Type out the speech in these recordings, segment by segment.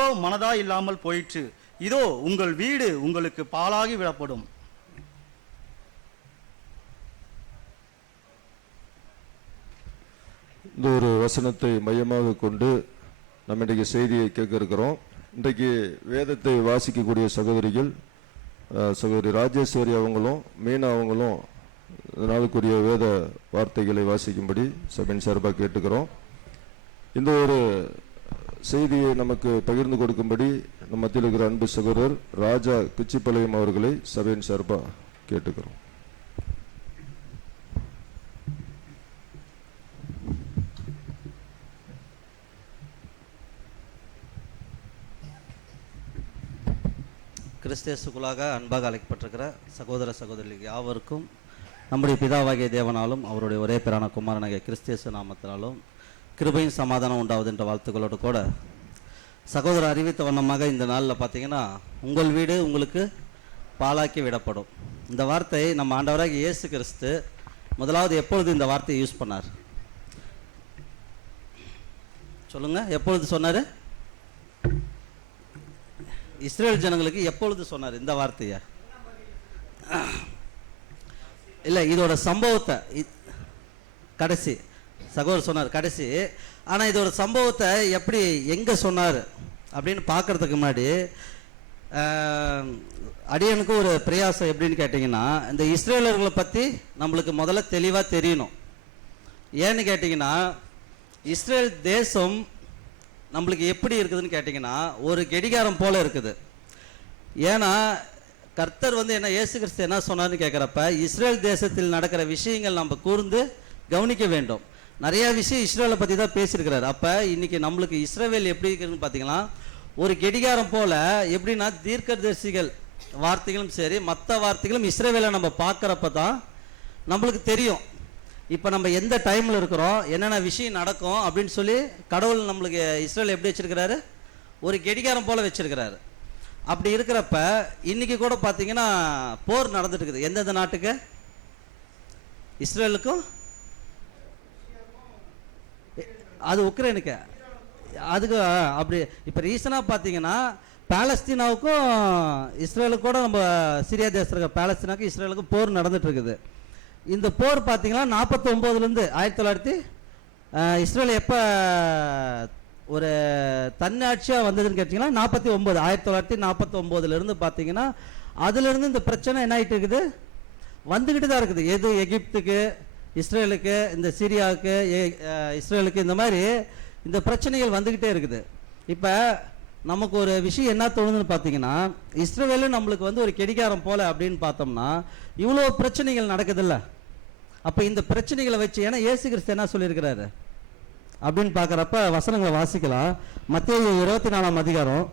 உங்களுக்கோ மனதா இல்லாமல் போயிற்று. இதோ உங்கள் வீடு உங்களுக்கு பாழாகி விடப்படும். இந்த ஒரு வசனத்தை மையமாக கொண்டு நம்ம இன்றைக்கு செய்தியை கேட்க இருக்கிறோம். இன்றைக்கு வேதத்தை வாசிக்கக்கூடிய சகோதரிகள் சகோதரி ராஜேஸ்வரி அவங்களும் மீனா அவங்களும் நாளுக்குரிய வேத வார்த்தைகளை வாசிக்கும்படி சபையின் சார்பாக கேட்டுக்கிறோம். இந்த ஒரு செய்தியை நமக்கு பகிர்ந்து கொடுக்கும்படி நம்ம மத்தியில் இருக்கிற அன்பு சகோதரர் ராஜா குச்சிப்பாளையம் அவர்களை சபையின் சார்பாக கேட்டுக்கிறோம். கிறிஸ்தேசுக்குள்ளாக அன்பாக அழைக்கப்பட்டிருக்கிற சகோதர சகோதரிகள் யாவருக்கும் நம்முடைய பிதாவாகிய தேவனாலும் அவருடைய ஒரே பேரான குமாரனாகிய கிறிஸ்தேசு நாமத்தினாலும் கிருபையின் சமாதானம் உண்டாவது என்ற வாழ்த்துக்களோடு கூட சகோதரர் அறிவித்த வண்ணமாக இந்த நாளில் பார்த்தீங்கன்னா உங்கள் வீடு உங்களுக்கு பாழாக்கி விடப்படும். இந்த வார்த்தை நம்ம ஆண்டவராகிய இயேசு கிறிஸ்து முதலாவது எப்பொழுது இந்த வார்த்தையை யூஸ் பண்ணார் சொல்லுங்க? எப்பொழுது சொன்னார்? இஸ்ரேல் ஜனங்களுக்கு எப்பொழுது சொன்னார் இந்த வார்த்தையை? இல்லை, இதோட சம்பவத்தை கடைசி சகோதரர் சொன்னார் கடைசி. ஆனால் இதோட சம்பவத்தை எப்படி எங்கே சொன்னார் அப்படின்னு பார்க்கறதுக்கு முன்னாடி அடியனுக்கு ஒரு பிரயாசம் எப்படின்னு கேட்டிங்கன்னா, இந்த இஸ்ரேலர்களை பற்றி நம்மளுக்கு முதல்ல தெளிவாக தெரியணும். ஏன்னு கேட்டிங்கன்னா, இஸ்ரேல் தேசம் நம்மளுக்கு எப்படி இருக்குதுன்னு கேட்டிங்கன்னா ஒரு கெடிகாரம் போல இருக்குது. ஏன்னா கர்த்தர் என்ன இயேசு கிறிஸ்து என்ன சொன்னார்னு கேட்குறப்ப இஸ்ரேல் தேசத்தில் நடக்கிற விஷயங்கள் நம்ம கூர்ந்து கவனிக்க வேண்டும். நிறைய விஷயம் இஸ்ரேலை பற்றி தான் பேசியிருக்கிறார். அப்போ இன்னைக்கு நம்மளுக்கு இஸ்ரேல் எப்படி இருக்குதுன்னு பார்த்தீங்கன்னா ஒரு கெடிகாரம் போல. எப்படின்னா தீர்க்கதரிசிகள் வார்த்தைகளும் சரி மற்ற வார்த்தைகளும் இஸ்ரேலை நம்ம பார்க்குறப்ப தான் நம்மளுக்கு தெரியும் இப்போ நம்ம எந்த டைமில் இருக்கிறோம், என்னென்ன விஷயம் நடக்கும் அப்படின்னு சொல்லி கடவுள் நம்மளுக்கு இஸ்ரேல் எப்படி வச்சிருக்கிறாரு? ஒரு கெடிகாரம் போல வச்சிருக்கிறாரு. அப்படி இருக்கிறப்ப இன்னைக்கு கூட பார்த்தீங்கன்னா போர் நடந்துட்டு இருக்குது. எந்தெந்த நாட்டுக்கு? இஸ்ரேலுக்கும் அது உக்ரைனுக்கு அதுக்கு அப்படி. இப்போ ரீசனாக பார்த்தீங்கன்னா பாலஸ்தீனாவுக்கும் இஸ்ரேலுக்கு கூட நம்ம சிரியா தேசத்துக்கு பாலஸ்தீனாவுக்கும் இஸ்ரேலுக்கும் போர் நடந்துட்டு இருக்குது. இந்த போர் பார்த்தீங்கன்னா 49லேருந்து 1900 இஸ்ரேல் எப்போ ஒரு தன்னாட்சியாக வந்ததுன்னு கேட்டிங்கன்னா 49 1949லேருந்து பார்த்தீங்கன்னா அதுலேருந்து இந்த பிரச்சனை என்ன ஆகிட்டு இருக்குது, வந்துக்கிட்டு தான் இருக்குது. எது எகிப்துக்கு, இஸ்ரேலுக்கு, இந்த சிரியாவுக்கு, இஸ்ரேலுக்கு, இந்த மாதிரி இந்த பிரச்சனைகள் வந்துக்கிட்டே இருக்குது. இப்போ நமக்கு ஒரு விஷயம் என்ன தோணுதுன்னு பார்த்தீங்கன்னா இஸ்ரேலும் நம்மளுக்கு ஒரு கெடிகாரம் போல அப்படின்னு பார்த்தோம்னா இவ்வளோ பிரச்சனைகள் நடக்குதுல்ல. அப்போ இந்த பிரச்சனைகளை வச்சு ஏன்னா இயேசு கிறிஸ்து என்ன சொல்லியிருக்கிறாரு அப்படின்னு பார்க்குறப்ப வசனங்களை வாசிக்கலாம். மத்தேயு 24ஆம் அதிகாரம்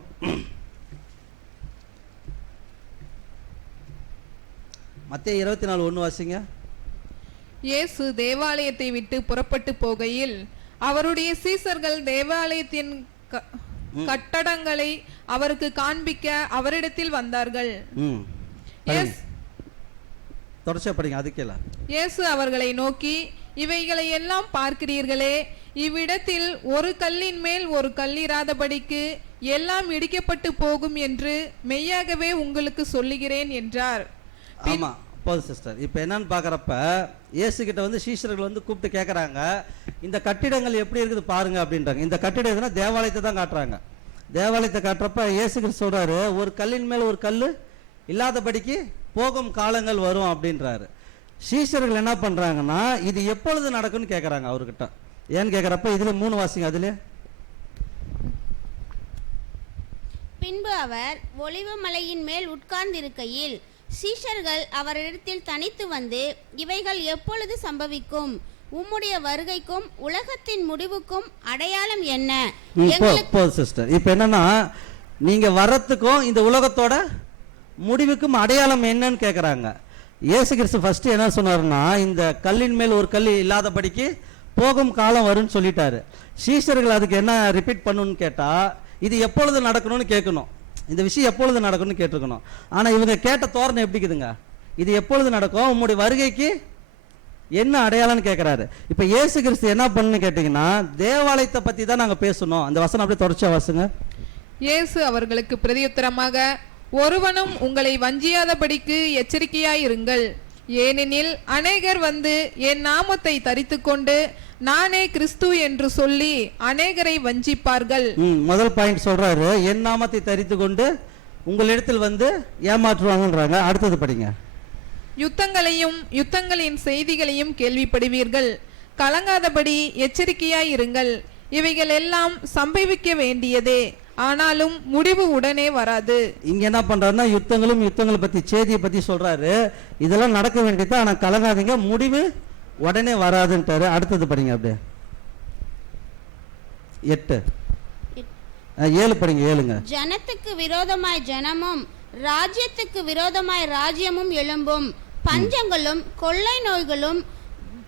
மத்தேயு 24:1 வாசிங்க. இயேசு தேவாலயத்தை விட்டு புறப்பட்டு போகையில் அவருடைய சீசர்கள் தேவாலயத்தின் கட்டடங்களை அவருக்கு காண்பிக்க அவரிடத்தில் வந்தார்கள். இயேசு அவர்களை நோக்கி, இவைகளை எல்லாம் பார்க்கிறீர்களே, இவ்விடத்தில் ஒரு கல்லின் மேல் ஒரு கல்லிராதபடிக்கு எல்லாம் இடிக்கப்பட்டு போகும் என்று மெய்யாகவே உங்களுக்கு சொல்லுகிறேன் என்றார். ஆமா சிஸ்டர், இப்போ என்னன்னு பார்க்குறப்ப இயேசு கிட்ட சீஷர்கள் கூப்பிட்டு கேட்குறாங்க, இந்த கட்டிடங்கள் எப்படி இருக்குது பாருங்க அப்படின்றாங்க. இந்த கட்டிடம் எதுனா தேவாலயத்தை தான் காட்டுறாங்க. தேவாலயத்தை காட்டுறப்ப இயேசு கிறிஸ்து சொல்றாரு, ஒரு கல்லின் மேல் ஒரு கல் இல்லாதபடிக்கு போகும் காலங்கள் வரும் அப்படின்றாரு. சீஷர்கள் என்ன பண்றாங்கன்னா இது எப்பொழுது நடக்கும்னு கேட்குறாங்க அவர்கிட்ட. ஏன்னு கேட்குறப்ப இதுல 3 வாசிங்க. அதுல பின்பு அவர் ஒலிவ மலையின் மேல் உட்கார்ந்திருக்கையில் சீஷர்கள் அவரிடத்தில் தனித்து வந்து, இவைகள் எப்பொழுது சம்பவிக்கும்? உம்முடைய வருகைக்கும் உலகத்தின் முடிவுக்கும் அடையாளம் என்ன? சிஸ்டர், இப்போ என்னன்னா நீங்க வரத்துக்கும் இந்த உலகத்தோட முடிவுக்கும் அடையாளம் என்னன்னு கேட்குறாங்க. இயேசு கிறிஸ்து ஃபர்ஸ்ட் என்ன சொன்னார்னா, இந்த கல்லின் மேல் ஒரு கல் இல்லாதபடிக்கு போகும் காலம் வரும்னு சொல்லிட்டாரு. சீஷர்கள் அதுக்கு என்ன ரிப்பீட் பண்ணணும்னு கேட்டா, இது எப்பொழுது நடக்கணும்னு கேட்கணும். இந்த விஷயம் எப்பொழுது நடக்கும்னு கேட்டிருக்கணும். ஆனால் இவங்க கேட்ட தோரணை எப்படி இருக்குதுங்க, இது எப்பொழுது நடக்கும், உங்களுடைய வருகைக்கு என்ன அடையாளம்னு கேட்குறாரு. இப்போ இயேசு கிறிஸ்து என்ன பண்ணுன்னு கேட்டிங்கன்னா, தேவாலயத்தை பற்றி தான் நாங்கள் பேசணும். அந்த வசனம் அப்படியே தொடர்ச்சியாக வாசுங்க. இயேசு அவர்களுக்கு பிரதியுத்தரமாக, ஒருவனும் உங்களை வஞ்சியாதபடிக்கு எச்சரிக்கையாயிருங்கள். ஏனெனில் அநேகர் வந்து என் நாமத்தை தரித்துக்கொண்டு நானே கிறிஸ்து என்று சொல்லி அநேகரை வஞ்சிப்பார்கள். முதல் பாயிண்ட் சொல்றாரு, என் நாமத்தை தரித்து கொண்டு உங்களிடத்தில் வந்து ஏமாற்றுவாங்கன்றாங்க. அடுத்தது படிங்க. யுத்தங்களையும் யுத்தங்களின் செய்திகளையும் கேள்விப்படுவீர்கள். கலங்காதபடி எச்சரிக்கையாயிருங்கள். இவைகள் எல்லாம் சம்பவிக்க வேண்டியதே, ஆனாலும் முடிவு உடனே வராது. இங்க என்ன பண்றாருன்னா, யுத்தங்களை பத்தி செய்தியை பத்தி சொல்றாரு. இதெல்லாம் நடக்க வேண்டியது, ஆனா கலங்காதீங்க, முடிவு உடனே வராதுன்ட்டாரு. அடுத்தது படிங்க. அப்படியே 8 7 படிங்க. 7ங்க. ஜனத்துக்கு விரோதமாய் ஜனமும் ராஜ்யத்துக்கு விரோதமாய் ராஜ்யமும் எழும்பும். பஞ்சங்களும் கொள்ளை நோய்களும்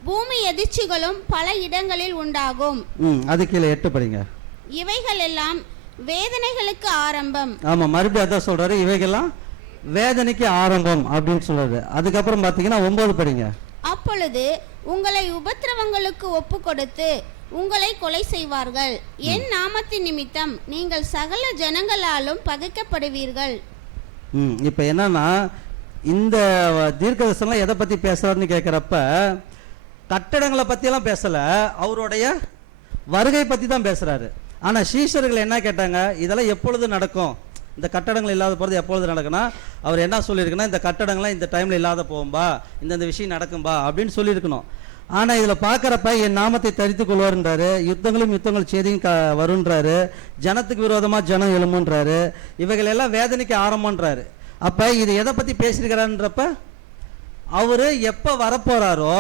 பூமி எதிர்ச்சிகளும் பல இடங்களில் உண்டாகும். அது கீழே 8 படிங்க. இவைகள் எல்லாம் வேதனைகளுக்கு ஆரம்பம். ஆமா, மறுபடியும் அதான் சொல்றாரு, இவைகள்லாம் வேதனைக்கு ஆரம்பம் அப்படின்னு சொல்றாரு. அதுக்கப்புறம் பாத்தீங்கன்னா 9 படிங்க. அப்பொழுது உங்களை உபத்திரவங்களுக்கு ஒப்பு கொடுத்து உங்களை கொலை செய்வார்கள். என் நாமத்தின் நிமித்தம் நீங்கள் சகல ஜனங்களாலும் பகைக்கப்படுவீர்கள். இப்ப என்னன்னா, இந்த தீர்க்கதரிசனம் எதை பத்தி பேசுறாருன்னு கேட்கிறப்ப கட்டடங்களை பத்தி எல்லாம் பேசல, அவருடைய வருகை பத்தி தான் பேசுறாரு. ஆனா சீஷர்கள் என்ன கேட்டாங்க, இதெல்லாம் எப்பொழுது நடக்கும், இந்த கட்டடங்கள் இல்லாத போகிறது எப்பொழுது நடக்குன்னா, அவர் என்ன சொல்லியிருக்குன்னா, இந்த கட்டடங்கள்லாம் இந்த டைம்ல இல்லாத போகும்பா, இந்த விஷயம் நடக்கும்பா அப்படின்னு சொல்லியிருக்கணும். ஆனா இதுல பாக்குறப்ப என் நாமத்தை தரித்து கொள்வார்ன்றாரு, யுத்தங்கள் செய்தியும் வருன்றாரு, ஜனத்துக்கு விரோதமா ஜனம் எழுமுன்றாரு, இவைகள் எல்லாம் வேதனைக்கு ஆரம்பம்ன்றாரு. அப்ப இது எதை பத்தி பேசியிருக்கிறான்றப்ப, அவரு எப்ப வரப்போறாரோ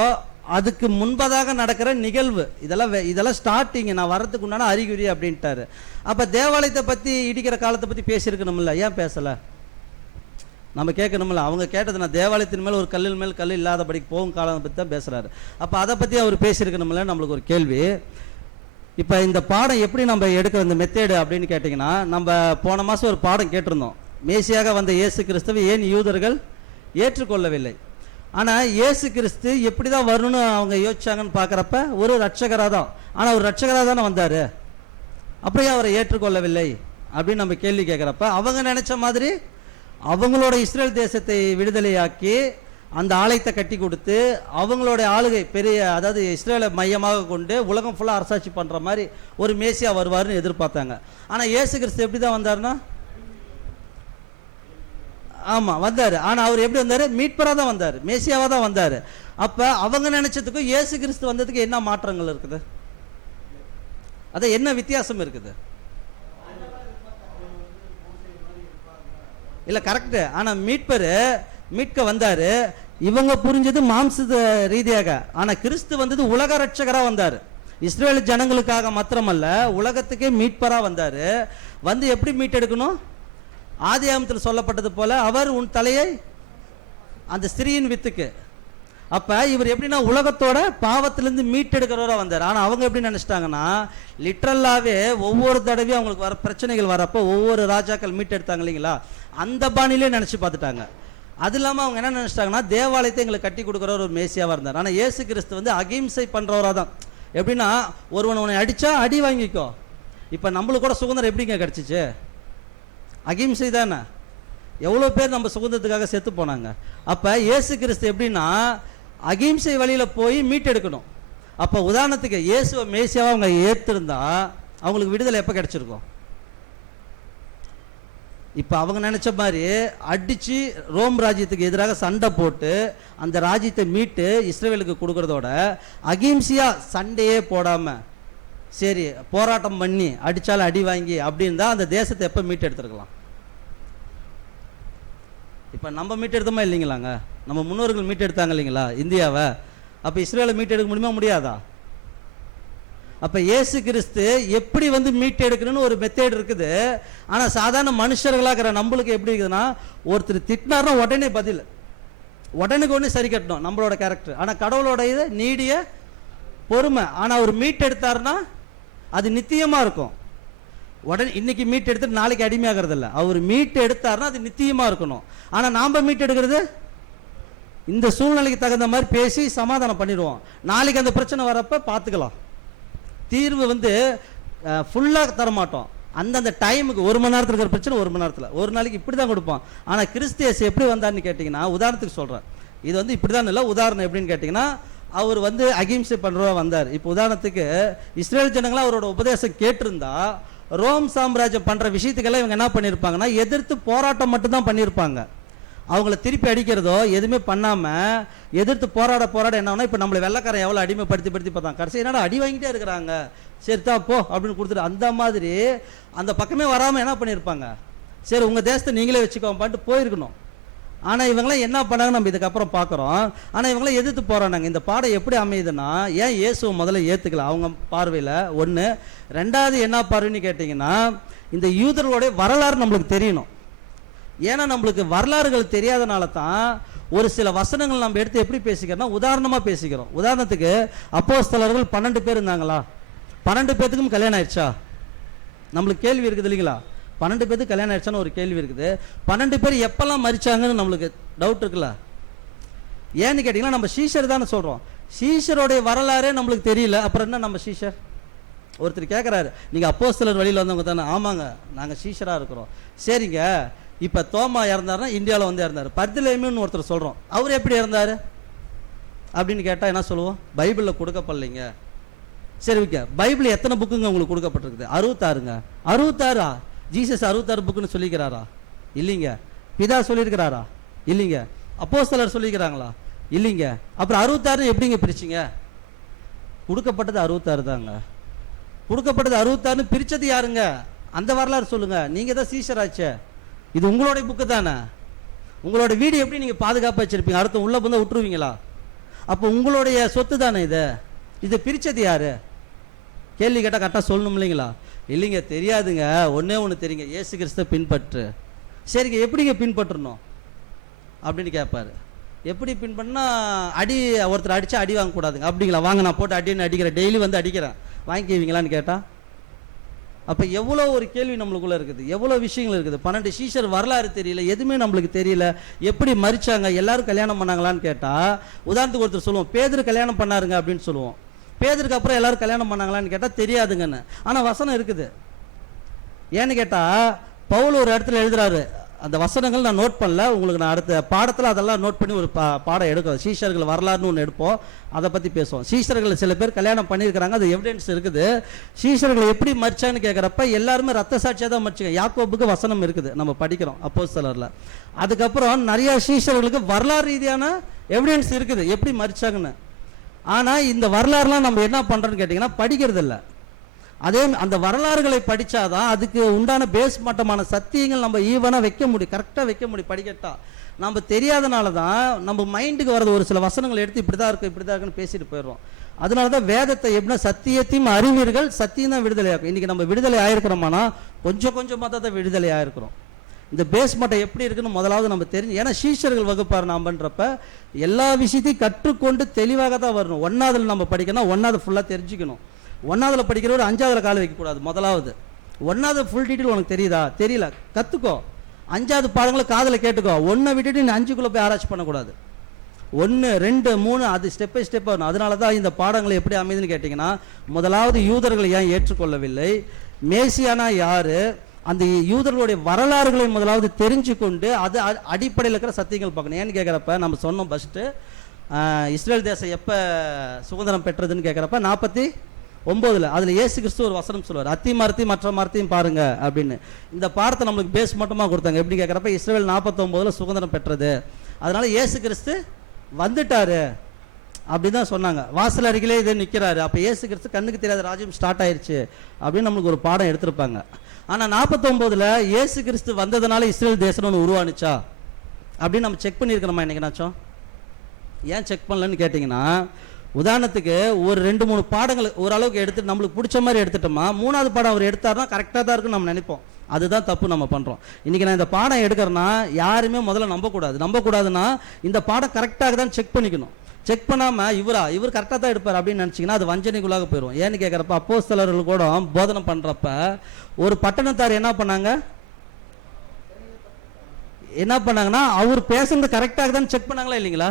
அதுக்கு முன்பதாக நடக்கிற நிகழ்வு, இதெல்லாம் ஸ்டார்டிங், நான் வரதுக்கு உண்டான அறிகுறி அப்படின்ட்டாரு. அப்ப தேவாலயத்தை பத்தி இடிக்கிற காலத்தை பத்தி பேசியிருக்கணும்ல, ஏன் பேசல? நம்ம கேட்கணும்ல. அவங்க கேட்டது, நான் தேவாலயத்தின் மேல் ஒரு கல்லில் மேல் கல் இல்லாதபடிக்கு போகும் காலம் பற்றி தான் பேசுறாரு. அப்ப அதை பத்தி அவர் பேசியிருக்கணும்ல. நம்மளுக்கு ஒரு கேள்வி, இப்ப இந்த பாடம் எப்படி நம்ம எடுக்கிற இந்த மெத்தேடு அப்படின்னு கேட்டிங்கன்னா, நம்ம போன மாசம் ஒரு பாடம் கேட்டிருந்தோம், மேசியாக வந்த இயேசு கிறிஸ்துவை ஏன் யூதர்கள் ஏற்றுக்கொள்ளவில்லை. ஆனா இயேசு கிறிஸ்து எப்படிதான் வரணும்னு அவங்க யோசிச்சாங்கன்னு பாக்குறப்ப ஒரு ரட்சகரா தான், ஆனா ஒரு ரட்சகரா தானே வந்தாரு, அப்படியே அவரை ஏற்றுக்கொள்ளவில்லை அப்படின்னு நம்ம கேள்வி கேட்கிறப்ப, அவங்க நினைச்ச மாதிரி அவங்களோட இஸ்ரேல் தேசத்தை விடுதலையாக்கி அந்த ஆலயத்தை கட்டி கொடுத்து அவங்களோட ஆளுகை பெரிய, அதாவது இஸ்ரேலை மையமாக கொண்டு உலகம் ஃபுல்லா அரசாட்சி பண்ற மாதிரி ஒரு மேசியா வருவாருன்னு எதிர்பார்த்தாங்க. ஆனா இயேசு கிறிஸ்து எப்படி தான் வந்தாருன்னா, ஆமா வந்தாரு, ஆனா அவர் எப்படி வந்தாரு, மீட்பரா தான் வந்தாரு, மேசியாவா தான் வந்தாரு. அப்ப அவங்க நினைச்சதுக்கும் இயேசு கிறிஸ்து வந்ததுக்கு என்ன மாற்றங்கள் இருக்குது, அத என்ன வித்தியாசம் இருக்குது? இல்ல கரெக்ட், ஆனா மீட்க வந்தாரு, இவங்க புரிஞ்சது மாம்ச ரீதியாக, ஆனா கிறிஸ்து வந்தது உலக ரட்சகரா வந்தாரு, இஸ்ரேல் ஜனங்களுக்காக மாத்திரமல்ல உலகத்துக்கே மீட்பரா வந்தாரு. வந்து எப்படி மீட்டெடுக்கணும், ஆதியாகமத்தில் சொல்லப்பட்டது போல, அவர் உன் தலையை அந்த ஸ்திரீயின் வித்துக்கு. அப்ப இவர் எப்படின்னா உலகத்தோட பாவத்திலிருந்து மீட்டெடுக்கிறவரா வந்தார். ஆனா அவங்க எப்படி நினைச்சிட்டாங்கன்னா, லிட்டரலாவே ஒவ்வொரு தடவையும் அவங்களுக்கு வர பிரச்சனைகள் வரப்ப ஒவ்வொரு ராஜாக்கள் மீட்டெடுத்தாங்க இல்லைங்களா, அந்த பாணியிலே நினைச்சு பார்த்துட்டாங்க. அது இல்லாம அவங்க என்ன நினைச்சிட்டாங்கன்னா, தேவாலயத்தை எங்களுக்கு கட்டி கொடுக்குறவர் ஒரு மேசியாவா இருந்தார். ஆனா இயேசு கிறிஸ்து வந்து அகிம்சை பண்றவரா தான். எப்படின்னா, ஒருவன் உன்னை அடிச்சா அடி வாங்கிக்கோ. இப்ப நம்மளுக்கு கூட சுதந்திரம் எப்படிங்க கிடைச்சிச்சு, அகிம்சை தானே. எவ்வளவு பேர் நம்ம சுதந்திரத்துக்காக செத்து போனாங்க. அப்ப இயேசு கிறிஸ்து எப்படின்னா அகிம்சை வழியில போய் மீட்டெடுக்கணும். அப்ப உதாரணத்துக்கு இயேசுவை மேசியாவா அவங்க ஏத்திருந்தா அவங்களுக்கு விடுதலை எப்ப கிடைச்சிருக்கும்? இப்ப அவங்க நினைச்ச மாதிரி அடிச்சு ரோம் ராஜ்யத்துக்கு எதிராக சண்டை போட்டு அந்த ராஜ்யத்தை மீட்டு இஸ்ரேலுக்கு கொடுக்கறதோட, அகிம்சையா சண்டையே போடாம சரி போராட்டம் பண்ணி அடிச்சாலும் அடி வாங்கி அப்படின்னு தான் அந்த தேசத்தை எப்ப மீட்டு எடுத்துருக்கலாம். இப்ப நம்ம மீட்டு எடுத்தோமா இல்லைங்களாங்க, நம்ம முன்னோர்கள் மீட்டு எடுத்தாங்க இல்லைங்களா இந்தியாவை. அப்ப இஸ்ரேலை மீட்டு எடுக்க முடியுமா, முடியாதா? அப்ப இயேசு கிறிஸ்து எப்படி வந்து மீட்டு எடுக்கணும்னு ஒரு மெத்தேட் இருக்குது. ஆனா சாதாரண மனுஷர்களாகிற நம்மளுக்கு எப்படி இருக்குதுன்னா, ஒருத்தர் திட்டினார்னா உடனே பதில், உடனுக்கு ஒன்று சரி கட்டணும் நம்மளோட கேரக்டர். ஆனா கடவுளோட இது நீடிய பொறுமை. ஆனா அவர் மீட் எடுத்தாருன்னா அது நித்தியமா இருக்கும். உடனே இன்னைக்கு மீட் எடுத்துட்டு நாளைக்கு அடிமையாகிறது இல்லை. அவர் மீட் எடுத்தாருன்னா அது நித்தியமா இருக்கணும். ஆனா நாம மீட் எடுக்கிறது இந்த சூழ்நிலைக்கு தகுந்த மாதிரி பேசி சமாதானம் பண்ணிடுவோம். நாளைக்கு அந்த பிரச்சனை வரப்ப பார்த்துக்கலாம். தீர்வு வந்து ஃபுல்லாக தரமாட்டோம், அந்தந்த டைமுக்கு 1 மணி நேரத்தில் இருக்கிற பிரச்சனை 1 மணி நேரத்தில், ஒரு நாளைக்கு இப்படி தான் கொடுப்போம். ஆனால் கிறிஸ்து இயேசு எப்படி வந்தார்னு கேட்டிங்கன்னா, உதாரணத்துக்கு சொல்கிறேன், இது வந்து இப்படி தான் இல்லை, உதாரணம் எப்படின்னு கேட்டிங்கன்னா, அவர் வந்து அகிம்சை பண்ணுறவா வந்தார். இப்போ உதாரணத்துக்கு இஸ்ரேல் ஜனங்களாம் அவரோட உபதேசம் கேட்டிருந்தா ரோம் சாம்ராஜ்யம் பண்ணுற விஷயத்துக்கெல்லாம் இவங்க என்ன பண்ணியிருப்பாங்கன்னா, எதிர்த்து போராட்டம் மட்டும்தான் பண்ணியிருப்பாங்க. அவங்கள திருப்பி அடிக்கிறதோ எதுவுமே பண்ணாமல் எதிர்த்து போராட என்ன, இப்போ நம்மளை வெள்ளைக்காரன் எவ்வளோ அடிமைப்படுத்தி பார்த்தாங்க, கடைசி என்னடா அடி வாங்கிட்டே இருக்கிறாங்க, சரி தான் போ அப்படின்னு கொடுத்துட்டு அந்த மாதிரி அந்த பக்கமே வராமல் என்ன பண்ணியிருப்பாங்க, சரி உங்கள் தேசத்தை நீங்களே வச்சுக்கோப்பான்ட்டு போயிருக்கணும். ஆனால் இவங்களாம் என்ன பண்ணாங்க நம்ம இதுக்கப்புறம் பார்க்குறோம். ஆனால் இவங்களாம் எதிர்த்து போகிறாங்க. இந்த பாடம் எப்படி அமையுதுன்னா, ஏன் இயேசுவை முதல்ல ஏற்றுக்கல அவங்க பார்வையில் ஒன்று. ரெண்டாவது என்ன பார்வைன்னு கேட்டிங்கன்னா, இந்த யூதர்களுடைய வரலாறு நம்மளுக்கு தெரியணும். ஏன்னா நம்மளுக்கு வரலாறுகள் தெரியாதனால தான் ஒரு சில வசனங்கள் நம்ம எடுத்து எப்படி பேசிக்கிறோம்னா உதாரணமாக பேசிக்கிறோம். உதாரணத்துக்கு அப்போஸ்தலர்கள் 12 பேர் இருந்தாங்களா? 12 பேத்துக்கும் கல்யாணம் ஆயிடுச்சா? நம்மளுக்கு கேள்வி இருக்குது இல்லைங்களா? 12 பேருக்கு கல்யாணம் ஆயிடுச்சான்னு ஒரு கேள்வி இருக்குது. 12 பேர் எப்பெல்லாம் மரிச்சாங்கன்னு நம்மளுக்கு டவுட் இருக்குல்ல? ஏன்னு கேட்டிங்கன்னா நம்ம சீஷர் தானே சொல்கிறோம். சீஷருடைய வரலாறே நம்மளுக்கு தெரியல, அப்புறம் என்ன நம்ம சீஷர்? ஒருத்தர் கேட்குறாரு, நீங்கள் அப்போஸ்தலர் வழியில் வந்தவங்க தானே? ஆமாங்க, நாங்கள் சீஷராக இருக்கிறோம். சரிங்க, இப்போ தோமா இறந்தாருன்னா இந்தியாவில் வந்து இறந்தார். பர்திலேமின்னு ஒருத்தர் சொல்கிறோம், அவர் எப்படி இறந்தார் அப்படின்னு கேட்டால் என்ன சொல்லுவோம்? பைபிளில் கொடுக்கப்படலைங்க. சரி ஓகே, பைபிள் எத்தனை புக்குங்க உங்களுக்கு கொடுக்கப்பட்டிருக்குது? 66ங்க. 66ஆ? ஜீசஸ் 66 புக்குன்னு சொல்லிக்கிறாரா? இல்லைங்க. பிதா சொல்லியிருக்கிறாரா? இல்லைங்க. அப்போஸ்தலர் சொல்லிக்கிறாங்களா? இல்லைங்க. அப்புறம் 66 எப்படிங்க பிரிச்சிங்க? கொடுக்கப்பட்டது 66 தாங்க. கொடுக்கப்பட்டது 66ன்னு பிரித்தது யாருங்க? அந்த வரலாறு சொல்லுங்க. நீங்கள் தான் சீஷராச்சே. இது உங்களுடைய புக்கு தானே. உங்களோட வீடு எப்படி நீங்கள் பாதுகாப்பாக வச்சுருப்பீங்க? அடுத்த உள்ளே வந்து விட்டுருவீங்களா? அப்போ உங்களுடைய சொத்து தானே இது. இதை பிரித்தது யாரு? கேள்வி கேட்டால் கரெக்டாக சொல்லணும் இல்லைங்களா? இல்லைங்க, தெரியாதுங்க, ஒன்றே ஒன்று தெரியுங்க, இயேசு கிறிஸ்துவை பின்பற்று. சரிங்க, எப்படிங்க பின்பற்றணும் அப்படின்னு கேட்பாரு. எப்படி பின்பற்றினா, அடி ஒருத்தர் அடித்தா அடி வாங்கக்கூடாதுங்க. அப்படிங்களா? வாங்க நான் போட்டு அடின்னு அடிக்கிறேன், டெய்லி வந்து அடிக்கிறேன், வாங்கிக்குவீங்களான்னு கேட்டால் அப்போ எவ்வளோ ஒரு கேள்வி நம்மளுக்குள்ளே இருக்குது, எவ்வளோ விஷயங்கள் இருக்குது. 12 சீஷர் வரலாறு தெரியல, எதுவுமே நம்மளுக்கு தெரியல. எப்படி மரிச்சாங்க, எல்லாரும் கல்யாணம் பண்ணாங்களான்னு கேட்டால் உதாரணத்துக்கு ஒருத்தர் சொல்லுவோம், பேதுரு கல்யாணம் பண்ணாருங்க அப்படின்னு சொல்லுவோம். பேதுருக்கு அப்புறம் எல்லாரும் கல்யாணம் பண்ணாங்களான்னு கேட்டால் தெரியாதுங்கன்னு. ஆனால் வசனம் இருக்குது. ஏன்னு கேட்டால் பவுல் ஒரு இடத்துல எழுதுறாரு, அந்த வசனங்கள் நான் நோட் பண்ணல, உங்களுக்கு நான் அடுத்த பாடத்தில் அதெல்லாம் நோட் பண்ணி ஒரு பாடம் எடுக்கும். சீஷர்கள் வரலாறுன்னு ஒன்று எடுப்போம், அதை பற்றி பேசுவோம். சீஷர்கள் சில பேர் கல்யாணம் பண்ணியிருக்கிறாங்க, அது எவிடன்ஸ் இருக்குது. சீஷர்கள் எப்படி மரிச்சான்னு கேட்குறப்ப எல்லாருமே ரத்த சாட்சியாக தான் மரிச்சாங்க. யாக்கோபுக்கு வசனம் இருக்குது, நம்ம படிக்கிறோம் அப்போஸ்தலரில். அதுக்கப்புறம் நிறைய சீஷர்களுக்கு வரலாறு ரீதியான எவிடன்ஸ் இருக்குது எப்படி மரிச்சாங்கன்னு. ஆனால் இந்த வரலாறுலாம் நம்ம என்ன பண்ணுறோன்னு கேட்டிங்கன்னா படிக்கிறது இல்லை. அதே அந்த வரலாறுகளை படித்தாதான் அதுக்கு உண்டான பேஸ் மட்டமான சத்தியங்கள் நம்ம ஈவனாக வைக்க முடியும், கரெக்டாக வைக்க முடியும். படிக்கட்டா நம்ம தெரியாதனால தான் நம்ம மைண்டுக்கு வரது ஒரு சில வசனங்கள் எடுத்து இப்படி தான் இருக்கும் இப்படி தான் இருக்குன்னு பேசிட்டு போயிடுறோம். அதனால தான் வேதத்தை எப்படின்னா சத்தியத்தையும் அறிவீர்கள், சத்தியம் தான் விடுதலை ஆகும். இன்றைக்கி நம்ம விடுதலை ஆகிருக்கிறோமானா கொஞ்சம் கொஞ்சமாக தான் விடுதலை ஆகிருக்கிறோம். இந்த பேஸ் மட்டம் எப்படி இருக்குன்னு முதலாவது நம்ம தெரிஞ்சு, ஏன்னா சீஷர்கள் வகுப்பார் நாம் பண்ணுறப்ப எல்லா விஷயத்தையும் கற்றுக்கொண்டு தெளிவாக தான் வரணும். 1ஆவதுல நம்ம படிக்கணும், 1ஆவது ஃபுல்லாக தெரிஞ்சுக்கணும். 1ஆவதுல படிக்கிறவர் 5ஆவதுல கால் வைக்கக்கூடாது. முதலாவது 1ஆவது ஃபுல் டீட்டெயில் உனக்கு தெரியுதா? தெரியல, கற்றுக்கோ. 5ஆவது பாடங்களை காதில் கேட்டுக்கோ. 1 விட்டுட்டு நீ 5க்குள்ளே போய் ஆராய்ச்சி பண்ணக்கூடாது. 1, 2, 3 அது ஸ்டெப் பை ஸ்டெப் வரணும். அதனால தான் இந்த பாடங்களை எப்படி அமைதுன்னு கேட்டிங்கன்னா, முதலாவது யூதர்களை ஏன் ஏற்றுக்கொள்ளவில்லை, மேசியானா யார், அந்த யூதர்களுடைய வரலாறுகளை முதலாவது தெரிஞ்சு கொண்டு அது அடிப்படையில் இருக்கிற சத்தியங்கள் பார்க்கணும். ஏன்னு கேட்குறப்ப நம்ம சொன்னோம் ஃபஸ்ட்டு இஸ்ரேல் தேசம் எப்போ சுதந்திரம் பெற்றதுன்னு கேட்குறப்ப 49 அதில் இயேசு கிறிஸ்து ஒரு வசனம் சொல்லுவார், அத்தி மரத்தையும் மற்ற மரத்தையும் பாருங்க அப்படின்னு. இந்த பாடத்தை நம்மளுக்கு பேஸ் மட்டுமா கொடுத்தாங்க. எப்படி கேட்குறப்ப இஸ்ரேல் 49 சுதந்திரம் பெற்றது, அதனால இயேசு கிறிஸ்து வந்துட்டாரு அப்படி தான் சொன்னாங்க. வாசல் அருகிலே இதே நிற்கிறாரு, அப்போ இயேசு கிறிஸ்து கண்ணுக்கு தெரியாத ராஜ்யம் ஸ்டார்ட் ஆயிடுச்சு அப்படின்னு நம்மளுக்கு ஒரு பாடம் எடுத்திருப்பாங்க. ஆனால் 49 இயேசு கிறிஸ்து வந்ததுனால இஸ்ரேல் தேசம் ஒன்று உருவானுச்சா அப்படின்னு நம்ம செக் பண்ணியிருக்கிறோமா என்னைக்குனாச்சும்? ஏன் செக் பண்ணலன்னு கேட்டிங்கன்னா, உதாரணத்துக்கு ஒரு 2-3 பாடங்கள் ஓரளவுக்கு எடுத்துட்டு நம்மளுக்கு பிடிச்ச மாதிரி எடுத்துட்டோமா, 3ஆவது பாடம் அவர் எடுத்தாருன்னா கரெக்டாக தான் இருக்குன்னு நம்ம நினைப்போம். அதுதான் தப்பு நம்ம பண்ணுறோம். இன்றைக்கி நான் இந்த பாடம் எடுக்கிறேன்னா யாருமே முதல்ல நம்பக்கூடாதுன்னா இந்த பாடம் கரெக்டாக தான் செக் பண்ணிக்கணும். செக் பண்ணாமல் இவர் கரெக்டாக தான் எடுப்பார் அப்படின்னு நினச்சிங்கன்னா அது வஞ்சனைக்குள்ளாக போயிடும். ஏன்னு கேட்குறப்ப அப்போஸ்தலர்கள் கூட போதனை பண்ணுறப்ப ஒரு பட்டணத்தார் என்ன பண்ணாங்கன்னா அவர் பேசுறது கரெக்டாக தான் செக் பண்ணாங்களா இல்லைங்களா?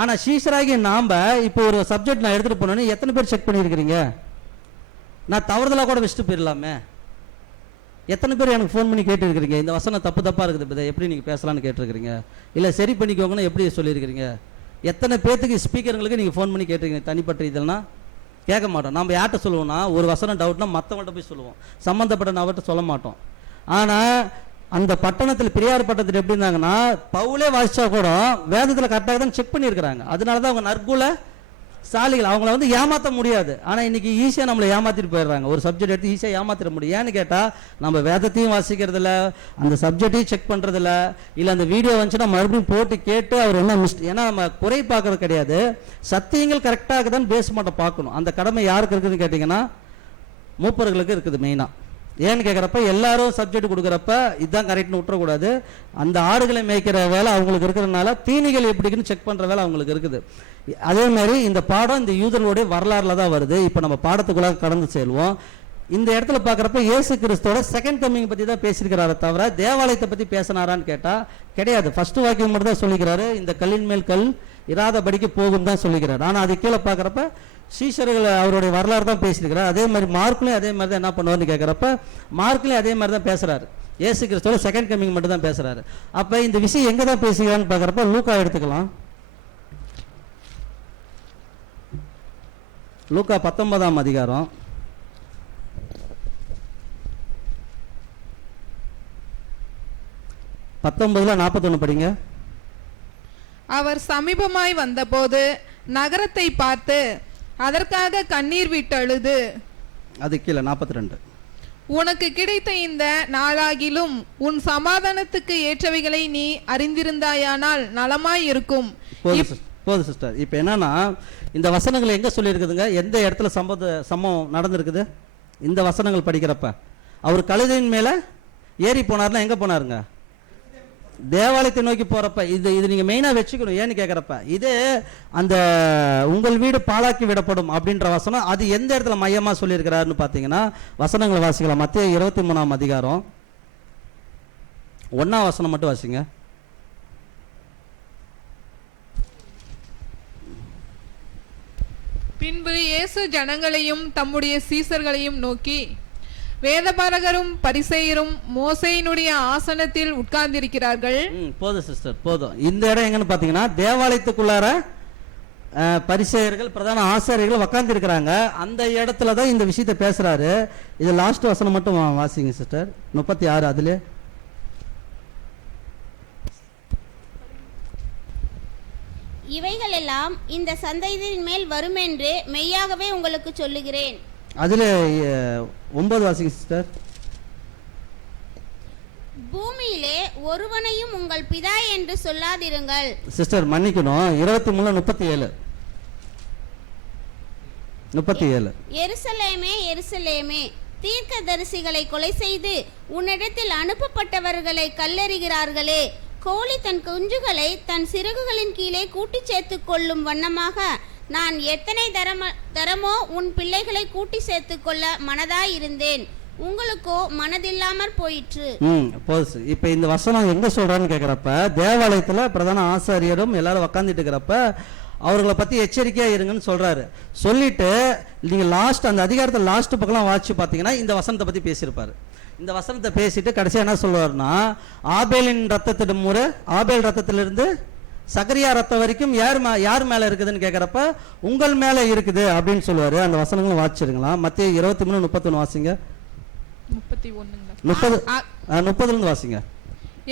ஆனால் சீஷராகி நாம் இப்போ ஒரு சப்ஜெக்ட் நான் எடுத்துகிட்டு போனோன்னு எத்தனை பேர் செக் பண்ணியிருக்கிறீங்க? நான் தவறுதலாக கூட வச்சுட்டு போயிடலாமே. எத்தனை பேர் எனக்கு ஃபோன் பண்ணி கேட்டுருக்கிறீங்க, இந்த வசனம் தப்பு தப்பாக இருக்குது இதை எப்படி நீங்கள் பேசலான்னு கேட்டிருக்கிறீங்க, இல்லை சரி பண்ணிக்கோங்கன்னு எப்படி சொல்லியிருக்கிறீங்க? எத்தனை பேர்த்துக்கு ஸ்பீக்கருங்களுக்கு நீங்கள் ஃபோன் பண்ணி கேட்டிருக்கீங்க தனிப்பட்ட இதெல்லாம்? கேட்க மாட்டோம். நம்ம யார்கிட்ட சொல்லுவோம்னா ஒரு வசனம் டவுட்னா மற்றவங்கள்ட்ட போய் சொல்லுவோம், சம்மந்தப்பட்ட நபர்கிட்ட சொல்ல மாட்டோம். ஆனால் அந்த பட்டணத்தில் பெரியார் பட்டணத்தில் எப்படி இருந்தாங்கன்னா பவுலே வாசிச்சா கூட வேதத்தில் கரெக்டாக தான் செக் பண்ணியிருக்கிறாங்க. அதனால தான் அவங்க நற்குல சாலிகள், அவங்கள வந்து ஏமாற்ற முடியாது. ஆனால் இன்னைக்கு ஈஸியாக நம்மளை ஏமாற்றிட்டு போயிடுறாங்க. ஒரு சப்ஜெக்ட் எடுத்து ஈஸியாக ஏமாற்றிட முடியும். ஏன்னு கேட்டால் நம்ம வேதத்தையும் வாசிக்கிறதில்ல, அந்த சப்ஜெக்டையும் செக் பண்ணுறதில்ல, இல்லை அந்த வீடியோ வந்துச்சுன்னா மறுபடியும் போட்டு கேட்டு அவர் என்ன ஏன்னா நம்ம குறை பார்க்கறது கிடையாது, சத்தியங்கள் கரெக்டாக தான் பேஸ் மட்டும் பார்க்கணும். அந்த கடமை யாருக்கு இருக்குதுன்னு கேட்டிங்கன்னா மூப்பர்களுக்கு இருக்குது மெயினாக. ஏன்னு கேட்குறப்ப எல்லாரும் சப்ஜெக்ட் கொடுக்குறப்ப இதுதான் கரெக்ட்னு விட்டுறக்கூடாது. அந்த ஆடுகளை மேய்க்கிற வேலை அவங்களுக்கு இருக்கிறதுனால தீனிகள் எப்படின்னு செக் பண்ணுற வேலை அவங்களுக்கு இருக்குது. அதே மாதிரி இந்த பாடம் இந்த யூதர்களுடைய வரலாறுல தான் வருது. இப்போ நம்ம பாடத்துக்குள்ள கடந்து செல்வோம். இந்த இடத்துல பார்க்குறப்ப இயேசு கிறிஸ்துவோட செகண்ட் கம்மிங் பற்றி தான் பேசியிருக்கிறாரு தவிர தேவாலயத்தை பற்றி பேசினாரான்னு கேட்டால் கிடையாது. ஃபர்ஸ்ட் வாக்கியம் மட்டும் தான் சொல்லிக்கிறாரு, இந்த கல்லின் மேல் கல் இராதபடிக்கு போகும் தான் சொல்லிக்கிறாரு. ஆனால் அது கீழே பார்க்குறப்ப சீஷர்கள் அவருடைய வரலாறு தான் பேசியிருக்கிறார். அதே மாதிரி மார்க்லையும் அதே மாதிரி தான் என்ன பண்ணுவார்னு கேட்குறப்ப மார்க்லையும் அதே மாதிரி தான் பேசுகிறாரு. இயேசு கிறிஸ்துவோட செகண்ட் கம்மிங் மட்டும் தான் பேசுகிறாரு. அப்போ இந்த விஷயம் எங்கே தான் பேசுகிறான்னு பார்க்குறப்ப லூக்கா எடுத்துக்கலாம். லூக்கா 19ஆம் அதிகாரம் 19:41 படிங்க. அவர் சமீபமாய் வந்தபோது நகரத்தை பார்த்து அதற்காக கண்ணீர் விட்டழுது. அது கீழே 42. உனக்கு கிடைத்த இந்த நாளாகிலும் உன் சமாதானத்துக்கு ஏற்றவைகளை நீ அறிந்திருந்தாயானால் நலமாய் இருக்கும். போதும் சிஸ்டர். இப்போ என்னன்னா இந்த வசனங்கள் எங்கே சொல்லியிருக்குதுங்க, எந்த இடத்துல சம்பவம் நடந்திருக்குது? இந்த வசனங்கள் படிக்கிறப்ப அவர் கழுதையின் மேலே ஏறி போனார்னா எங்கே போனாருங்க? தேவாலயத்தை நோக்கி போறப்ப. இது நீங்க மெயினா வச்சுக்கணும். ஏன்னு கேட்கறப்ப இது அந்த உங்கள் வீடு பாழாக்கி விடப்படும் அப்படின்ற வசனம் அது எந்த இடத்துல மையமா சொல்லியிருக்கிறாருன்னு பார்த்தீங்கன்னா வசனங்களை வாசிக்கலாம். மத்தேயு 23ஆம் அதிகாரம் 1ஆம் வசனம் மட்டும் வாசிங்க. பின்பு இயேசு ஜனங்களையும் தம்முடைய சீசர்களையும் நோக்கி, வேதபாரகரும் பரிசேயரும் மோசேயினுடைய ஆசனத்தில் உட்கார்ந்திருக்கிறார்கள். போதும் சிஸ்டர், போதும். இந்த இடம் எங்கன்னு பாத்தீங்கன்னா தேவாலயத்துக்குள்ளார பரிசேயர்கள் பிரதான ஆசாரியர்கள் உட்கார்ந்து இருக்கிறாங்க. அந்த இடத்துல தான் இந்த விஷயத்தை பேசுறாரு. இது லாஸ்ட் வசனம் மட்டும் வாசிங்க சிஸ்டர், 36. அதுல இவைகளெல்லாம் இந்த சந்ததியின் மேல் வருமென்று மெய்யாகவே உங்களுக்கு சொல்லுகிறேன். அதுல 9 வாசிங்க சிஸ்டர். பூமியிலே ஒருவனையும் உங்கள் பிதா என்று சொல்லாதிருங்கள். சிஸ்டர் மன்னிக்கணும், 23:37. எருசலேமே எருசலேமே, தீர்க்கதரிசிகளை கொலை செய்து உன்னிடத்தில் அனுப்பப்பட்டவர்களை கல்லெறிகிறார்களே, கோழி தன் குஞ்சுகளை தன் சிறகுகளின் கீழே கூட்டி சேர்த்து கொள்ளும் வண்ணமாக நான் எத்தனை தரமோ உன் பிள்ளைகளை கூட்டி சேர்த்து கொள்ள மனதாய் இருந்தேன், உங்களுக்கோ மனதில்லாமற் போயிற்று. போதும். இப்ப இந்த வசனம் எங்க சொல்றான்னு கேக்குறப்ப தேவாலயத்துல பிரதான ஆசாரியரும் எல்லாரும் உக்காந்துட்டு இருக்கிறப்ப அவர்களை பத்தி எச்சரிக்கையா இருங்கன்னு சொல்றாரு. சொல்லிட்டு நீங்க லாஸ்ட் அந்த அதிகாரத்தில் லாஸ்ட் பக்கம் வாட்சி பாத்தீங்கன்னா இந்த வசனத்தை பத்தி பேசியிருப்பாரு. இந்த வசனத்தை பேசிட்டு கடைசியா என்ன சொல்லுவாருன்னா, ஆபேலின் ரத்தத்தின் முறை ஆபேல் ரத்தத்திலிருந்து சகரியா ரத்தம் வரைக்கும் யார் மேல இருக்குதுன்னு கேட்கறப்ப உங்கள் மேல இருக்குது அப்படின்னு சொல்லுவாரு. அந்த வசனங்களும் வாசிச்சிருங்களா? மத்தேயு 23:31 வாசிங்க. 30 வாசிங்க.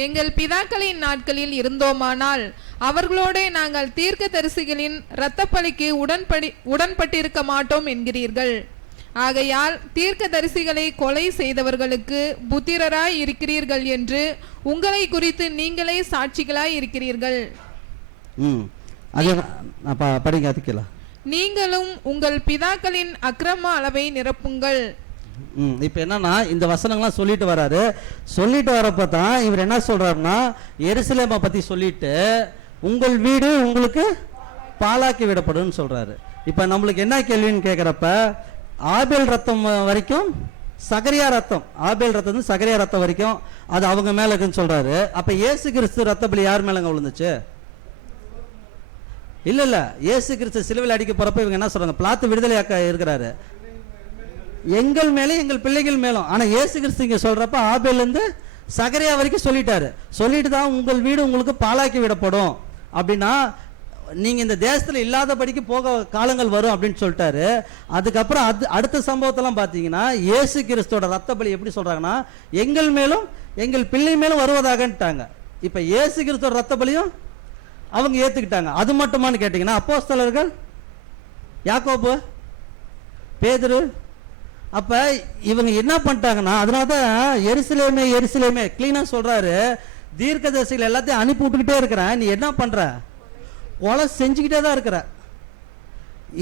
எங்கள் பிதாக்களின் நாட்களில் இருந்தோமானால் அவர்களோட நாங்கள் தீர்க்கதரிசிகளின் இரத்தப்பழிக்கு உடன்பட்டிருக்க மாட்டோம் என்கிறீர்கள். ஆகையால் தீர்க்கதரிசிகளை கொலை செய்தவர்களுக்கு புத்திரராய் இருக்கிறீர்கள் என்று உங்களை குறித்து நீங்களே சாட்சிகளாய் இருக்கிறீர்கள். படிங்க. அதுக்கல நீங்களும் உங்கள் பிதாக்களின் அக்கிரம அளவை நிரப்புங்கள். இப்ப என்னன்னா இந்த வசனங்கள்லாம் சொல்லிட்டு வராரு. சொல்லிட்டு வரப்ப தான் இவர் என்ன சொல்றாருன்னா எருசலேமை பத்தி சொல்லிட்டு உங்கள் வீடு உங்களுக்கு பாழாக்கி விடப்படும் சொல்றாரு. இப்ப நம்மளுக்கு என்ன கேள்வின்னு கேட்கிறப்ப ஆபேல் ரத்தம் வரைக்கும் சகரியா ரத்தம், ஆபேல் ரத்தம் சகரியா ரத்தம் வரைக்கும் அது அவங்க மேல இருக்குன்னு சொல்றாரு. அப்ப இயேசு கிறிஸ்து ரத்த பலி யார் மேலங்க விழுந்துச்சு? இல்ல இயேசு கிறிஸ்து சிலுவையில் அடிக்க போறப்ப இவங்க என்ன சொல்றாங்க, பிளாத்து விடுதலையாக்க இருக்கிறாரு. எங்கள் மேலே எங்கள் பிள்ளைகள் மேலும். ஆனா இயேசு கிறிஸ்து இங்க சொல்றப்ப ஆபேலிருந்து சகரியா வரைக்கும் சொல்லிட்டாரு. சொல்லிட்டு தான் உங்கள் வீடு உங்களுக்கு பாழாக்கி விடப்படும் அப்படின்னா நீங்க இந்த தேசத்துல இல்லாதபடிக்கு போக காலங்கள் வரும் அப்படின்னு சொல்லிட்டாரு. அதுக்கப்புறம் அடுத்த சம்பவத்தெல்லாம் பார்த்தீங்கன்னா இயேசு கிறிஸ்துவோட ரத்த பலி எப்படி சொல்றாங்கன்னா எங்கள் மேலும் எங்கள் பிள்ளை மேலும் வருவதாகன்ட்டாங்க. இப்ப இயேசு கிறிஸ்துவோட ரத்த பலியும் அவங்க ஏத்துக்கிட்டாங்க. அது மட்டுமான்னு கேட்டீங்கன்னா அப்போஸ்தலர்கள், யாக்கோபு, பேதுரு, அப்ப இவங்க என்ன பண்ணிட்டாங்கன்னா அதனாலதான் எருசலேமே எருசலேமே கிளீனா சொல்றாரு, தீர்க்கதரிசிகள் எல்லாத்தையும் அனுப்பி விட்டுக்கிட்டே இருக்கிறேன், நீ என்ன பண்ற, கொலை செஞ்சுக்கிட்டே தான் இருக்கிற.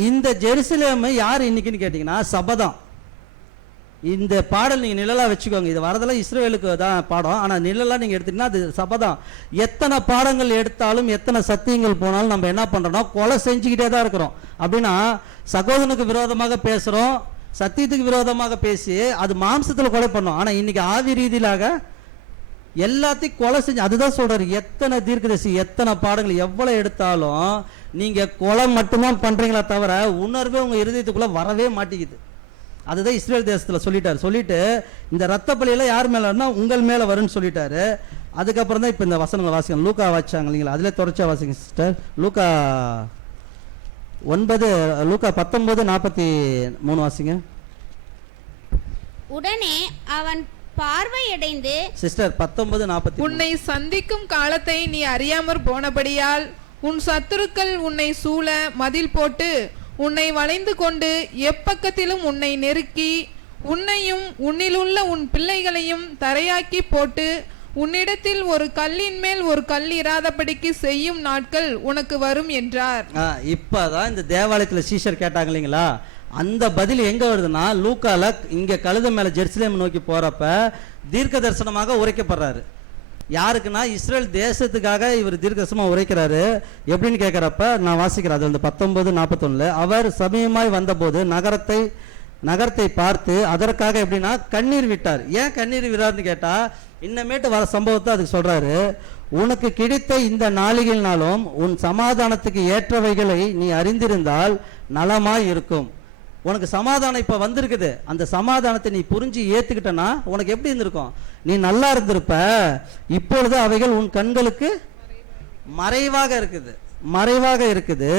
இந்த ஜெருசலேம் யார் இன்னைக்குன்னு கேட்டீங்கன்னா சபைதான். இந்த பாடல் நீங்க நிழலா வச்சுக்கோங்க. இது வரதெல்லாம் இஸ்ரவேலுக்கு தான் பாடம், ஆனா நிழலா நீங்க எடுத்தீங்கன்னா அது சபைதான். எத்தனை பாடங்கள் எடுத்தாலும் எத்தனை சத்தியங்கள் போனாலும் நம்ம என்ன பண்றோம்னா கொலை செஞ்சுக்கிட்டே தான் இருக்கிறோம். அப்படின்னா சகோதரனுக்கு விரோதமாக பேசுறோம், சத்தியத்துக்கு விரோதமாக பேசி அது மாம்சத்துல கொலை பண்ணோம். ஆனா இன்னைக்கு ஆவி ரீதியிலாக எல்லாத்தையும் கொலை செஞ்சு, அதுதான் சொல்றாரு எத்தனை தீர்க்கதரிசி எத்தனை பாடங்கள் எவ்வளவு எடுத்தாலும் நீங்க கொலை மட்டும்தான் பண்றீங்களா தவிர உணர்வே உங்க இருதயத்துக்குள்ள வரவே மாட்டேங்குது. அதுதான் இஸ்ரேல் தேசத்துல சொல்லிட்டாரு. சொல்லிட்டு இந்த ரத்த பலியெல்லாம் யார் மேலன்னா உங்கள் மேல வரும்னு சொல்லிட்டாரு. அதுக்கப்புறம் தான் இப்ப இந்த வசனங்களை வாசிக்கணும். லூக்கா வாசிச்சாங்க இல்லைங்களா, அதுல தொடர்ச்சியா வாசிங்க சிஸ்டர். லூக்கா 19:43 வாசிங்க. உடனே அவன் பார்வையடைந்து சிஸ்டர் 19:43. உன்னை சந்திக்கும் காலத்தை நீ அறியாமற் போனபடியால் உன் சத்துருக்கள் உன்னை சூழ மதில் போட்டு உன்னை வளைந்து கொண்டு எப்பக்கத்திலும் உன்னை நெருக்கி உன்னையும் உன்னிலுள்ள உன் பிள்ளைகளையும் தரையாக்கி போட்டு உன்னிடத்தில் ஒரு கல்லின் மேல் ஒரு கல் இராதபடிக்கு செய்யும் நாட்கள் உனக்கு வரும் என்றார். இப்பதான் இந்த தேவாலயத்துல சீஷர் கேட்டாங்க இல்லைங்களா, அந்த பதில் எங்க வருதுன்னா லூக்கால இங்க கழுத மேல ஜெருசலேம் நோக்கி போறப்ப தீர்க்க தரிசனமாக உரைக்கப்படுறாரு. யாருக்குன்னா இஸ்ரேல் தேசத்துக்காக இவர் தீர்க்கதரிசனமா உரைக்கிறாரு. எப்படின்னு கேட்கிறப்ப நான் வாசிக்கிறேன். அது 19:41 அவர் சமயமாய் வந்தபோது நகரத்தை பார்த்து அதற்காக எப்படின்னா கண்ணீர் விட்டார். ஏன் கண்ணீர் விடாருன்னு கேட்டா இன்னமேட்டு வர சம்பவத்தை அதுக்கு சொல்றாரு. உனக்கு கிடைத்த இந்த நாளிகையினாலும் உன் சமாதானத்துக்கு ஏற்றவைகளை நீ அறிந்திருந்தால் நலமாய் இருக்கும். உனக்கு சமாதானம் இப்ப வந்திருக்குது, அந்த சமாதானத்தை நீ புரிஞ்சு ஏத்துக்கிட்டனா உனக்கு எப்படி இருந்திருக்கும், நீ நல்லா இருந்திருப்ப. இப்பொழுது அவைகள் உன் கண்களுக்கு மறைவாக இருக்குது.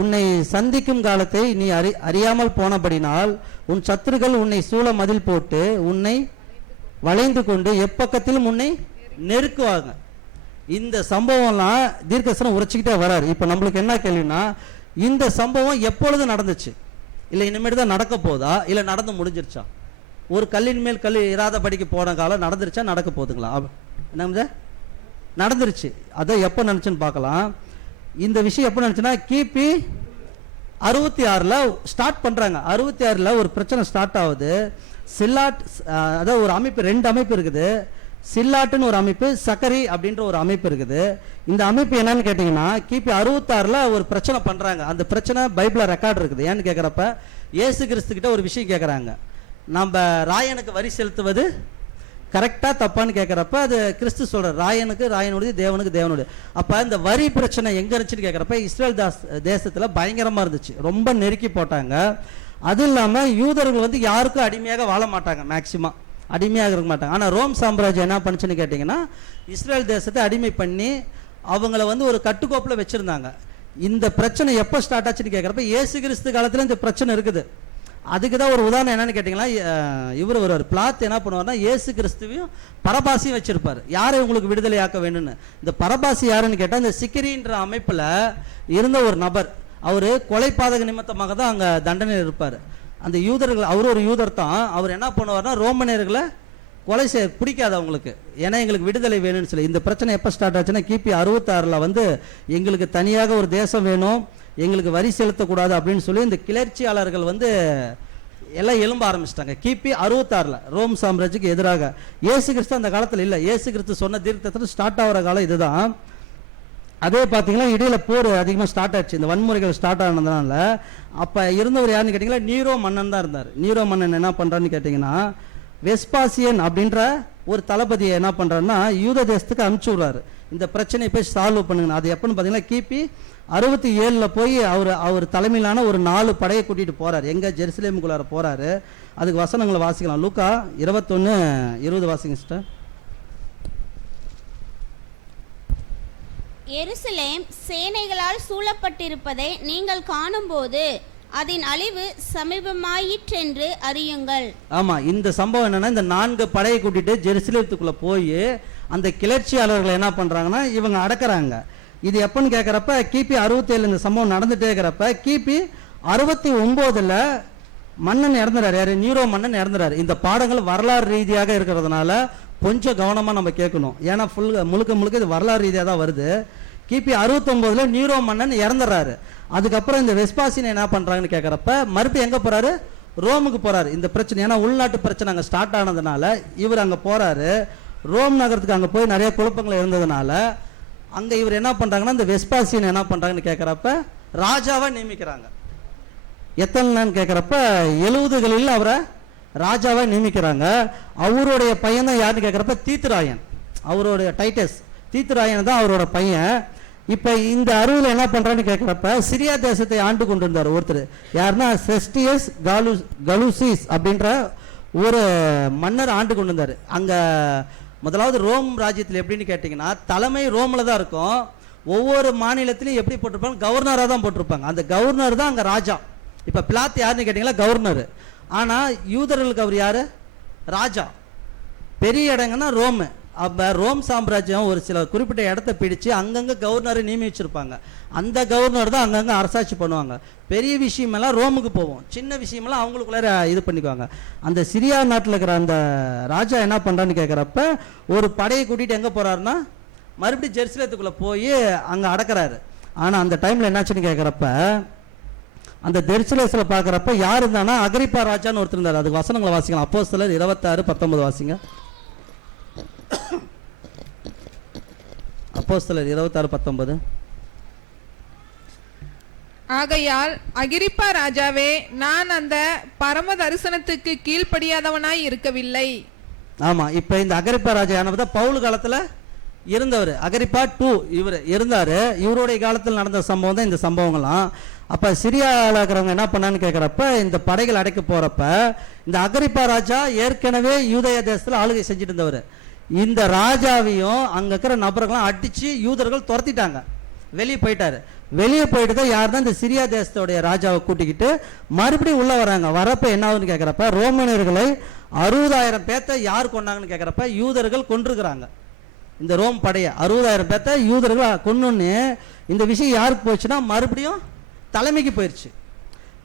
உன்னை சந்திக்கும் காலத்தை நீ அறியாமல் போனபடினால் உன் சத்துருக்கள் உன்னை சூழ மதில் போட்டு உன்னை வளைந்து கொண்டு எப்பக்கத்திலும் உன்னை நெருக்குவாங்க. இந்த சம்பவம்லாம் தீர்க்கதரிசனம் உரைச்சிக்கிட்டே வராரு. இப்ப நம்மளுக்கு என்ன கேள்வினா இந்த சம்பவம் எப்பொழுது நடந்துச்சு, இல்ல இனிமேட்டு தான் நடக்க போதா, இல்ல நடந்து முடிஞ்சிருச்சா? ஒரு கல்லின் மேல் கல் இராதபடிக்கு போன காலம் நடந்துருச்சா, நடக்க போகுதுங்களா? என்ன நடந்துருச்சு. அதை எப்போ நினைச்சுன்னு பார்க்கலாம். இந்த விஷயம் எப்போ நினைச்சுன்னா கிபி 66 ஸ்டார்ட் பண்றாங்க. 66 ஒரு பிரச்சனை ஸ்டார்ட் ஆகுது. சில்லாட், அதாவது ஒரு அமைப்பு, 2 அமைப்பு இருக்குது. சில்லாட்டுன்னு ஒரு அமைப்பு, சக்கரி அப்படின்ற ஒரு அமைப்பு இருக்குது. இந்த அமைப்பு என்னன்னு கேட்டீங்கன்னா கிபி 66 ஒரு பிரச்சனை பண்றாங்க. அந்த பிரச்சனை பைபிள்ல ரெக்கார்ட் இருக்குது. ஏன்னு கேட்கிறப்ப இயேசு கிறிஸ்து கிட்ட ஒரு விஷயம் கேட்கறாங்க, நம்ம ராயனுக்கு வரி செலுத்துவது கரெக்டா தப்பான்னு கேட்கறப்ப அது கிறிஸ்து சொல்ற ராயனுக்கு ராயனுடைய, தேவனுக்கு தேவனுடைய. அப்ப இந்த வரி பிரச்சனை எங்க இருந்துச்சுன்னு கேட்கறப்ப இஸ்ரேல் தேசத்துல பயங்கரமா இருந்துச்சு, ரொம்ப நெருக்கி போட்டாங்க. அது இல்லாம யூதர்கள் யாருக்கும் அடிமையாக வாழ மாட்டாங்க, மேக்சிமம் அடிமையாக இருக்க மாட்டாங்க. ஆனா ரோம் சாம்ராஜ்யம் என்ன பண்ணுச்சுன்னு கேட்டீங்கன்னா இஸ்ரேல் தேசத்தை அடிமை பண்ணி அவங்கள ஒரு கட்டுக்கோப்புல வச்சிருந்தாங்க. இந்த பிரச்சனை எப்போ ஸ்டார்ட் ஆச்சுன்னு கேட்கறப்ப இயேசு கிறிஸ்து காலத்துல இந்த பிரச்சனை இருக்குது. அதுக்கு தான் ஒரு உதாரணம் என்னன்னு கேட்டீங்கன்னா இவர் ஒரு பிளாத் என்ன பண்ணுவார்னா இயேசு கிறிஸ்துவையும் பரபாசியும் வச்சிருப்பாரு. யாரை உங்களுக்கு விடுதலை ஆக்க வேணும்னு. இந்த பரபாசி யாருன்னு கேட்டா இந்த சிக்கிரின்ற அமைப்புல இருந்த ஒரு நபர். அவரு கொலைபாதக நிமித்தமாக தான் அங்க தண்டனையில் இருப்பாரு. அந்த யூதர்கள், அவரு ஒரு யூதர் தான். அவர் என்ன பண்ணுவார்னா ரோமனியர்களை கொலை செய்ய பிடிக்காது அவங்களுக்கு, ஏன்னா எங்களுக்கு விடுதலை வேணும்னு சொல்லி. இந்த பிரச்சனை எப்போ ஸ்டார்ட் ஆச்சுன்னா கிபி 66 எங்களுக்கு தனியாக ஒரு தேசம் வேணும், எங்களுக்கு வரி செலுத்தக்கூடாது அப்படின்னு சொல்லி இந்த கிளர்ச்சியாளர்கள் எல்லாம் எழும்ப ஆரம்பிச்சிட்டாங்க. கிபி 66 ரோம் சாம்ராஜ்யத்துக்கு எதிராக. இயேசு கிறிஸ்து அந்த காலத்தில் இல்லை. இயேசு கிறிஸ்து சொன்ன தீர்க்கதரிசனம் ஸ்டார்ட் ஆகிற காலம் இதுதான். அதே பார்த்தீங்கன்னா இடையில போர் அதிகமாக ஸ்டார்ட் ஆச்சு, இந்த வன்முறைகள் ஸ்டார்ட் ஆனதுனால. அப்போ இருந்தவர் யாருன்னு கேட்டிங்கன்னா நீரோ மன்னன் தான் இருந்தார். நீரோ மன்னன் என்ன பண்ணுறான்னு கேட்டிங்கன்னா வெஸ்பாசியன் அப்படின்ற ஒரு தளபதியை என்ன பண்ணுறாருன்னா யூத தேசத்துக்கு அனுப்பிச்சி விட்றாரு, இந்த பிரச்சனையை போய் சால்வ் பண்ணுங்க. அது எப்போன்னு பார்த்தீங்கன்னா கிபி 67 போய் அவர் தலைமையிலான ஒரு 4 படையை கூட்டிகிட்டு போகிறார். எங்கே? ஜெருசலேமுக்குள்ளார போகிறாரு. அதுக்கு வசனங்களை வாசிக்கலாம். லூக்கா 21:20 வாசிங்க சிஸ்டர். எருசலேம் சேனைகளால் சூழப்பட்டிருப்பதை நீங்கள் காணும்போது அதன் அழிவு சமீபமாயிற்றென்று அறியுங்கள். ஆமா, இந்த சம்பவம் என்னன்னா, இந்த 4 படையை கூட்டிட்டு ஜெருசலேத்துக்குள்ள போய் அந்த கிளர்ச்சியாளர்களை என்ன பண்றாங்கன்னா இவங்க அடக்குறாங்க. இது எப்பன்னு கேட்குறப்ப கிபி 67 இந்த சம்பவம் நடந்துட்டே இருக்கிறப்ப கிபி 69 மன்னன் இறந்துறாரு. யாரு? நீரோ மன்னன் இறந்துறாரு. இந்த பாடங்கள் வரலாறு ரீதியாக இருக்கிறதுனால கொஞ்சம் கவனமாக நம்ம கேட்கணும். ஏன்னா முழுக்க இது வரலாறு ரீதியாக தான் வருது. கிபி 69 நீரோ மன்னன் இறந்துறாரு. அதுக்கப்புறம் இந்த வெஸ்பாசினை என்ன பண்ணுறாங்கன்னு கேட்குறப்ப மறுபடியும் எங்கே போகிறாரு? ரோமுக்கு போகிறாரு. இந்த பிரச்சனை ஏன்னா உள்நாட்டு பிரச்சனை அங்கே ஸ்டார்ட் ஆனதுனால இவர் அங்கே போகிறாரு. ரோம் நகரத்துக்கு அங்கே போய் நிறைய குழப்பங்கள் இருந்ததுனால அங்கே இவர் என்ன பண்ணுறாங்கன்னா இந்த வெஸ்பாசினை என்ன பண்ணுறாங்கன்னு கேட்குறப்ப ராஜாவாக நியமிக்கிறாங்க. எத்தனைன்னு கேட்குறப்ப 70களில் அவரை ராஜாவாக நியமிக்கிறாங்க. அவருடைய பையன் தான் யாருன்னு கேட்குறப்ப தீத்துராயன். அவருடைய டைட்டஸ் தீத்துராயன் தான் அவரோட பையன். இப்போ இந்த 60 என்ன பண்ணுறான்னு கேட்குறப்ப சிரியா தேசத்தை ஆண்டு கொண்டு இருந்தார் ஒருத்தர். யாருன்னா செஸ்டியஸ் கலூசிஸ் அப்படின்ற ஒரு மன்னர் ஆண்டு கொண்டு இருந்தார். அங்கே முதலாவது ரோம் ராஜ்யத்தில் எப்படின்னு கேட்டிங்கன்னா தலைமை ரோமில் தான் இருக்கும். ஒவ்வொரு மாநிலத்திலையும் எப்படி போட்டிருப்பாங்க? கவர்னராக தான் போட்டிருப்பாங்க. அந்த கவர்னர் தான் அங்கே ராஜா. இப்போ பிளாத் யாருன்னு கேட்டிங்கன்னா கவர்னர். ஆனால் யூதர்களுக்கு அவர் யார்? ராஜா. பெரிய இடங்கன்னா ரோமு. அப்போ ரோம் சாம்ராஜ்யம் ஒரு சில குறிப்பிட்ட இடத்த பிடிச்சு அங்கங்கே கவர்னரை நியமிச்சிருப்பாங்க. அந்த கவர்னர் தான் அங்கங்கே அரசாட்சி பண்ணுவாங்க. பெரிய விஷயமெல்லாம் ரோமுக்கு போவோம், சின்ன விஷயமெல்லாம் அவங்களுக்குள்ளார இது பண்ணிக்குவாங்க. அந்த சிரியா நாட்டில் இருக்கிற அந்த ராஜா என்ன பண்ணுறான்னு கேட்குறப்ப ஒரு படையை கூட்டிகிட்டு எங்கே போகிறாருன்னா மறுபடியும் ஜெருசலேத்துக்குள்ளே போய் அங்கே அடக்கிறாரு. ஆனால் அந்த டைமில் என்னாச்சுன்னு கேட்குறப்ப அந்த ஜெருசலேத்தில் பார்க்குறப்ப யார் இருந்தானா அகிரிப்பா ராஜான்னு ஒருத்தர் இருந்தார். அதுக்கு வசனங்களை வாசிக்கலாம். அப்போஸ்தலர் 26:19 வாசிங்க. அப்போஸ்தலர் 26:19. ஆகையால் அகிரிப்பா ராஜாவே, நான் அந்த பரம தரிசனத்துக்கு கீழ்ப்படியாதவனாய் இருக்கவில்லை. ஆமா, இப்ப இந்த அகிரிப்பா ராஜா யானப்ப பவுல் காலத்துல இருந்தவர். அகிரிப்பா 2 இவர் இருந்தாரு. இவருடைய காலத்தில் நடந்த சம்பவம் தான் இந்த சம்பவங்கள்லாம். அப்ப சிரியாவில் இருக்கிறவங்க என்ன பண்ணான்னு கேட்குறப்ப இந்த படைகள் அடைக்க போறப்ப இந்த அகிரிப்பா ராஜா ஏற்கனவே யூதய தேசத்தில் ஆளுகை செஞ்சுட்டு இருந்தவர். இந்த ராஜாவையும் அங்க இருக்கிற நபர்கள்லாம் அடிச்சு யூதர்கள் துரத்திட்டாங்க. வெளியே போயிட்டாரு. வெளியே போயிட்டு தான் யார் தான் இந்த சிரியா தேசத்தோடைய ராஜாவை கூட்டிக்கிட்டு மறுபடியும் உள்ள வராங்க. வரப்ப என்ன ஆகுதுன்னு கேட்குறப்ப ரோமனியர்களை 60,000 பேர்த்த யார் கொண்டாங்கன்னு கேட்குறப்ப யூதர்கள் கொண்டிருக்கிறாங்க. இந்த ரோம் படைய 60,000 பேர்த்த யூதர்கள் கொன்னுன்னு இந்த விஷயம் யாருக்கு போச்சுன்னா மறுபடியும் தலைமைக்கு போயிடுச்சு.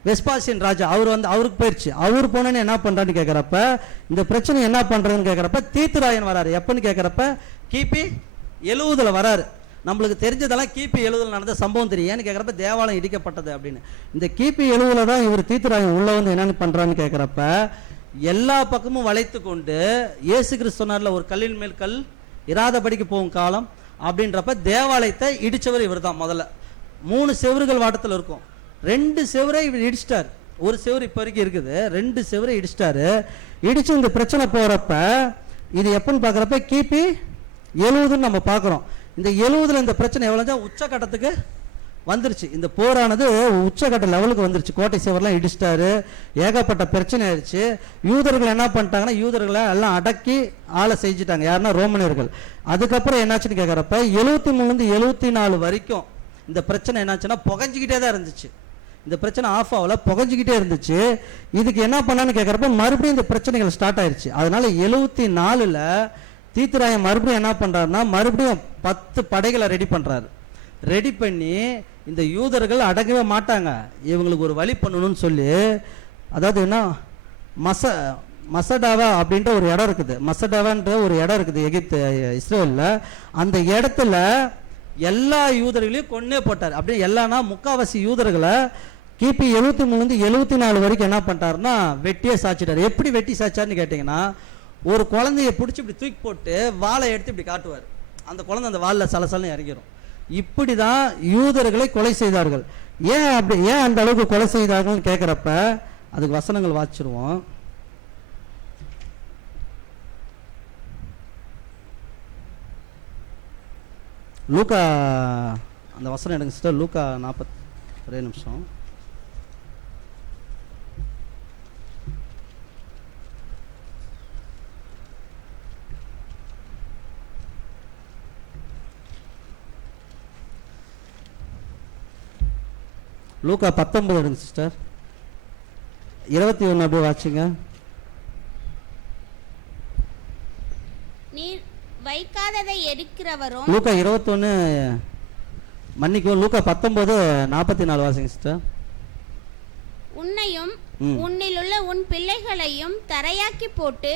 வெஸ்பாசியன் ராஜா அவருக்கு போயிடுச்சு. அவர் போனேன்னு என்ன பண்றான்னு கேட்குறப்ப இந்த பிரச்சனை என்ன பண்றதுன்னு கேட்குறப்ப தீத்துராயன் வராரு. எப்பன்னு கேட்குறப்ப கிபி 70 வராரு. நம்மளுக்கு தெரிஞ்சதெல்லாம் கிபி 70 நடந்த சம்பவம் தெரியும். ஏன்னு கேட்குறப்ப தேவாலயம் இடிக்கப்பட்டது அப்படின்னு. இந்த கிபி 70 தான் இவர் தீத்துராயன் உள்ள வந்து என்னன்னு பண்றான்னு கேட்குறப்ப எல்லா பக்கமும் வளைத்து கொண்டு இயேசு கிறிஸ்து சொன்னார்ல ஒரு கல்லின் மேல் கல் இராதபடிக்கு போகும் காலம் அப்படின்றப்ப தேவாலயத்தை இடிச்சவர் இவர் தான். முதல்ல 3 செவறுகள் வாட்டத்தில் இருக்கும். 2 செவரை இவர் இடிச்சிட்டார். ஒரு செவரு இப்போ வரைக்கும் இருக்குது. 2 செவரை இடிச்சிட்டாரு. இடிச்சு இந்த பிரச்சனை போறப்ப இது எப்பன்னு பார்க்குறப்ப கிபி 70 நம்ம பார்க்குறோம். இந்த 70 இந்த பிரச்சனை எவ்வளோ உச்சக்கட்டத்துக்கு வந்துருச்சு. இந்த போரானது உச்சக்கட்ட லெவலுக்கு வந்துருச்சு. கோட்டை செவரெல்லாம் இடிச்சிட்டாரு. ஏகப்பட்ட பிரச்சனை ஆயிடுச்சு. யூதர்கள் என்ன பண்ணிட்டாங்கன்னா யூதர்களை எல்லாம் அடக்கி ஆளை செஞ்சுட்டாங்க. யாருன்னா ரோமனியர்கள். அதுக்கப்புறம் என்னாச்சுன்னு கேட்குறப்ப 73 74 வரைக்கும் இந்த பிரச்சனை என்னாச்சுன்னா புகஞ்சிக்கிட்டே தான் இருந்துச்சு. இந்த பிரச்சனை ஆஃப் ஆகல, புகஞ்சிக்கிட்டே இருந்துச்சு. இதுக்கு என்ன பண்ணான்னு கேட்குறப்ப மறுபடியும் இந்த பிரச்சனைகள் ஸ்டார்ட் ஆயிடுச்சு. அதனால 74 தீத்துராயன் மறுபடியும் என்ன பண்றாருன்னா மறுபடியும் 10 படைகளை ரெடி பண்றாரு. ரெடி பண்ணி இந்த யூதர்கள் அடங்கவே மாட்டாங்க, இவங்களுக்கு ஒரு வழி பண்ணணும்னு சொல்லி, அதாவது என்ன மசடாவா அப்படின்ற ஒரு இடம் இருக்குது. மசடாவான்ற ஒரு இடம் இருக்குது எகிப்து இஸ்ரேலில். அந்த இடத்துல எல்லா யூதர்களையும் கொன்னே போட்டார். அப்படியே எல்லானா முக்காவாசி யூதர்களை கிபி 73 74 வரைக்கும் என்ன பண்ணிட்டாருன்னா வெட்டியே சாச்சிட்டார். எப்படி வெட்டி சாச்சார்னு கேட்டிங்கன்னா ஒரு குழந்தைய பிடிச்சி இப்படி தூக்கி போட்டு வாழை எடுத்து இப்படி காட்டுவார். அந்த குழந்தை அந்த வாளில் சலசலன்னு இறங்கிடும். இப்படி தான் யூதர்களை கொலை செய்தார்கள். ஏன் அந்த அளவுக்கு கொலை செய்தார்கள்னு கேட்குறப்ப அதுக்கு வசனங்கள் வாசிச்சிருவோம். லூக்கா அந்த வசனம் எடுங்க சிஸ்டர். லூக்கா 40 ஒரே நிமிஷம். லூக்கா 19 எடுங்க சிஸ்டர். 21 அப்படியே வாட்சிங்க. நீர் வைக்காததை எடுக்கிறவரும் லூக்கா 21 மன்னிக்கும். லூக்கா 19:44 வாசிங்க சிஸ்டர். உன்னையும் உன்னிலுள்ள உன் பிள்ளைகளையும் தரையாக்கி போட்டு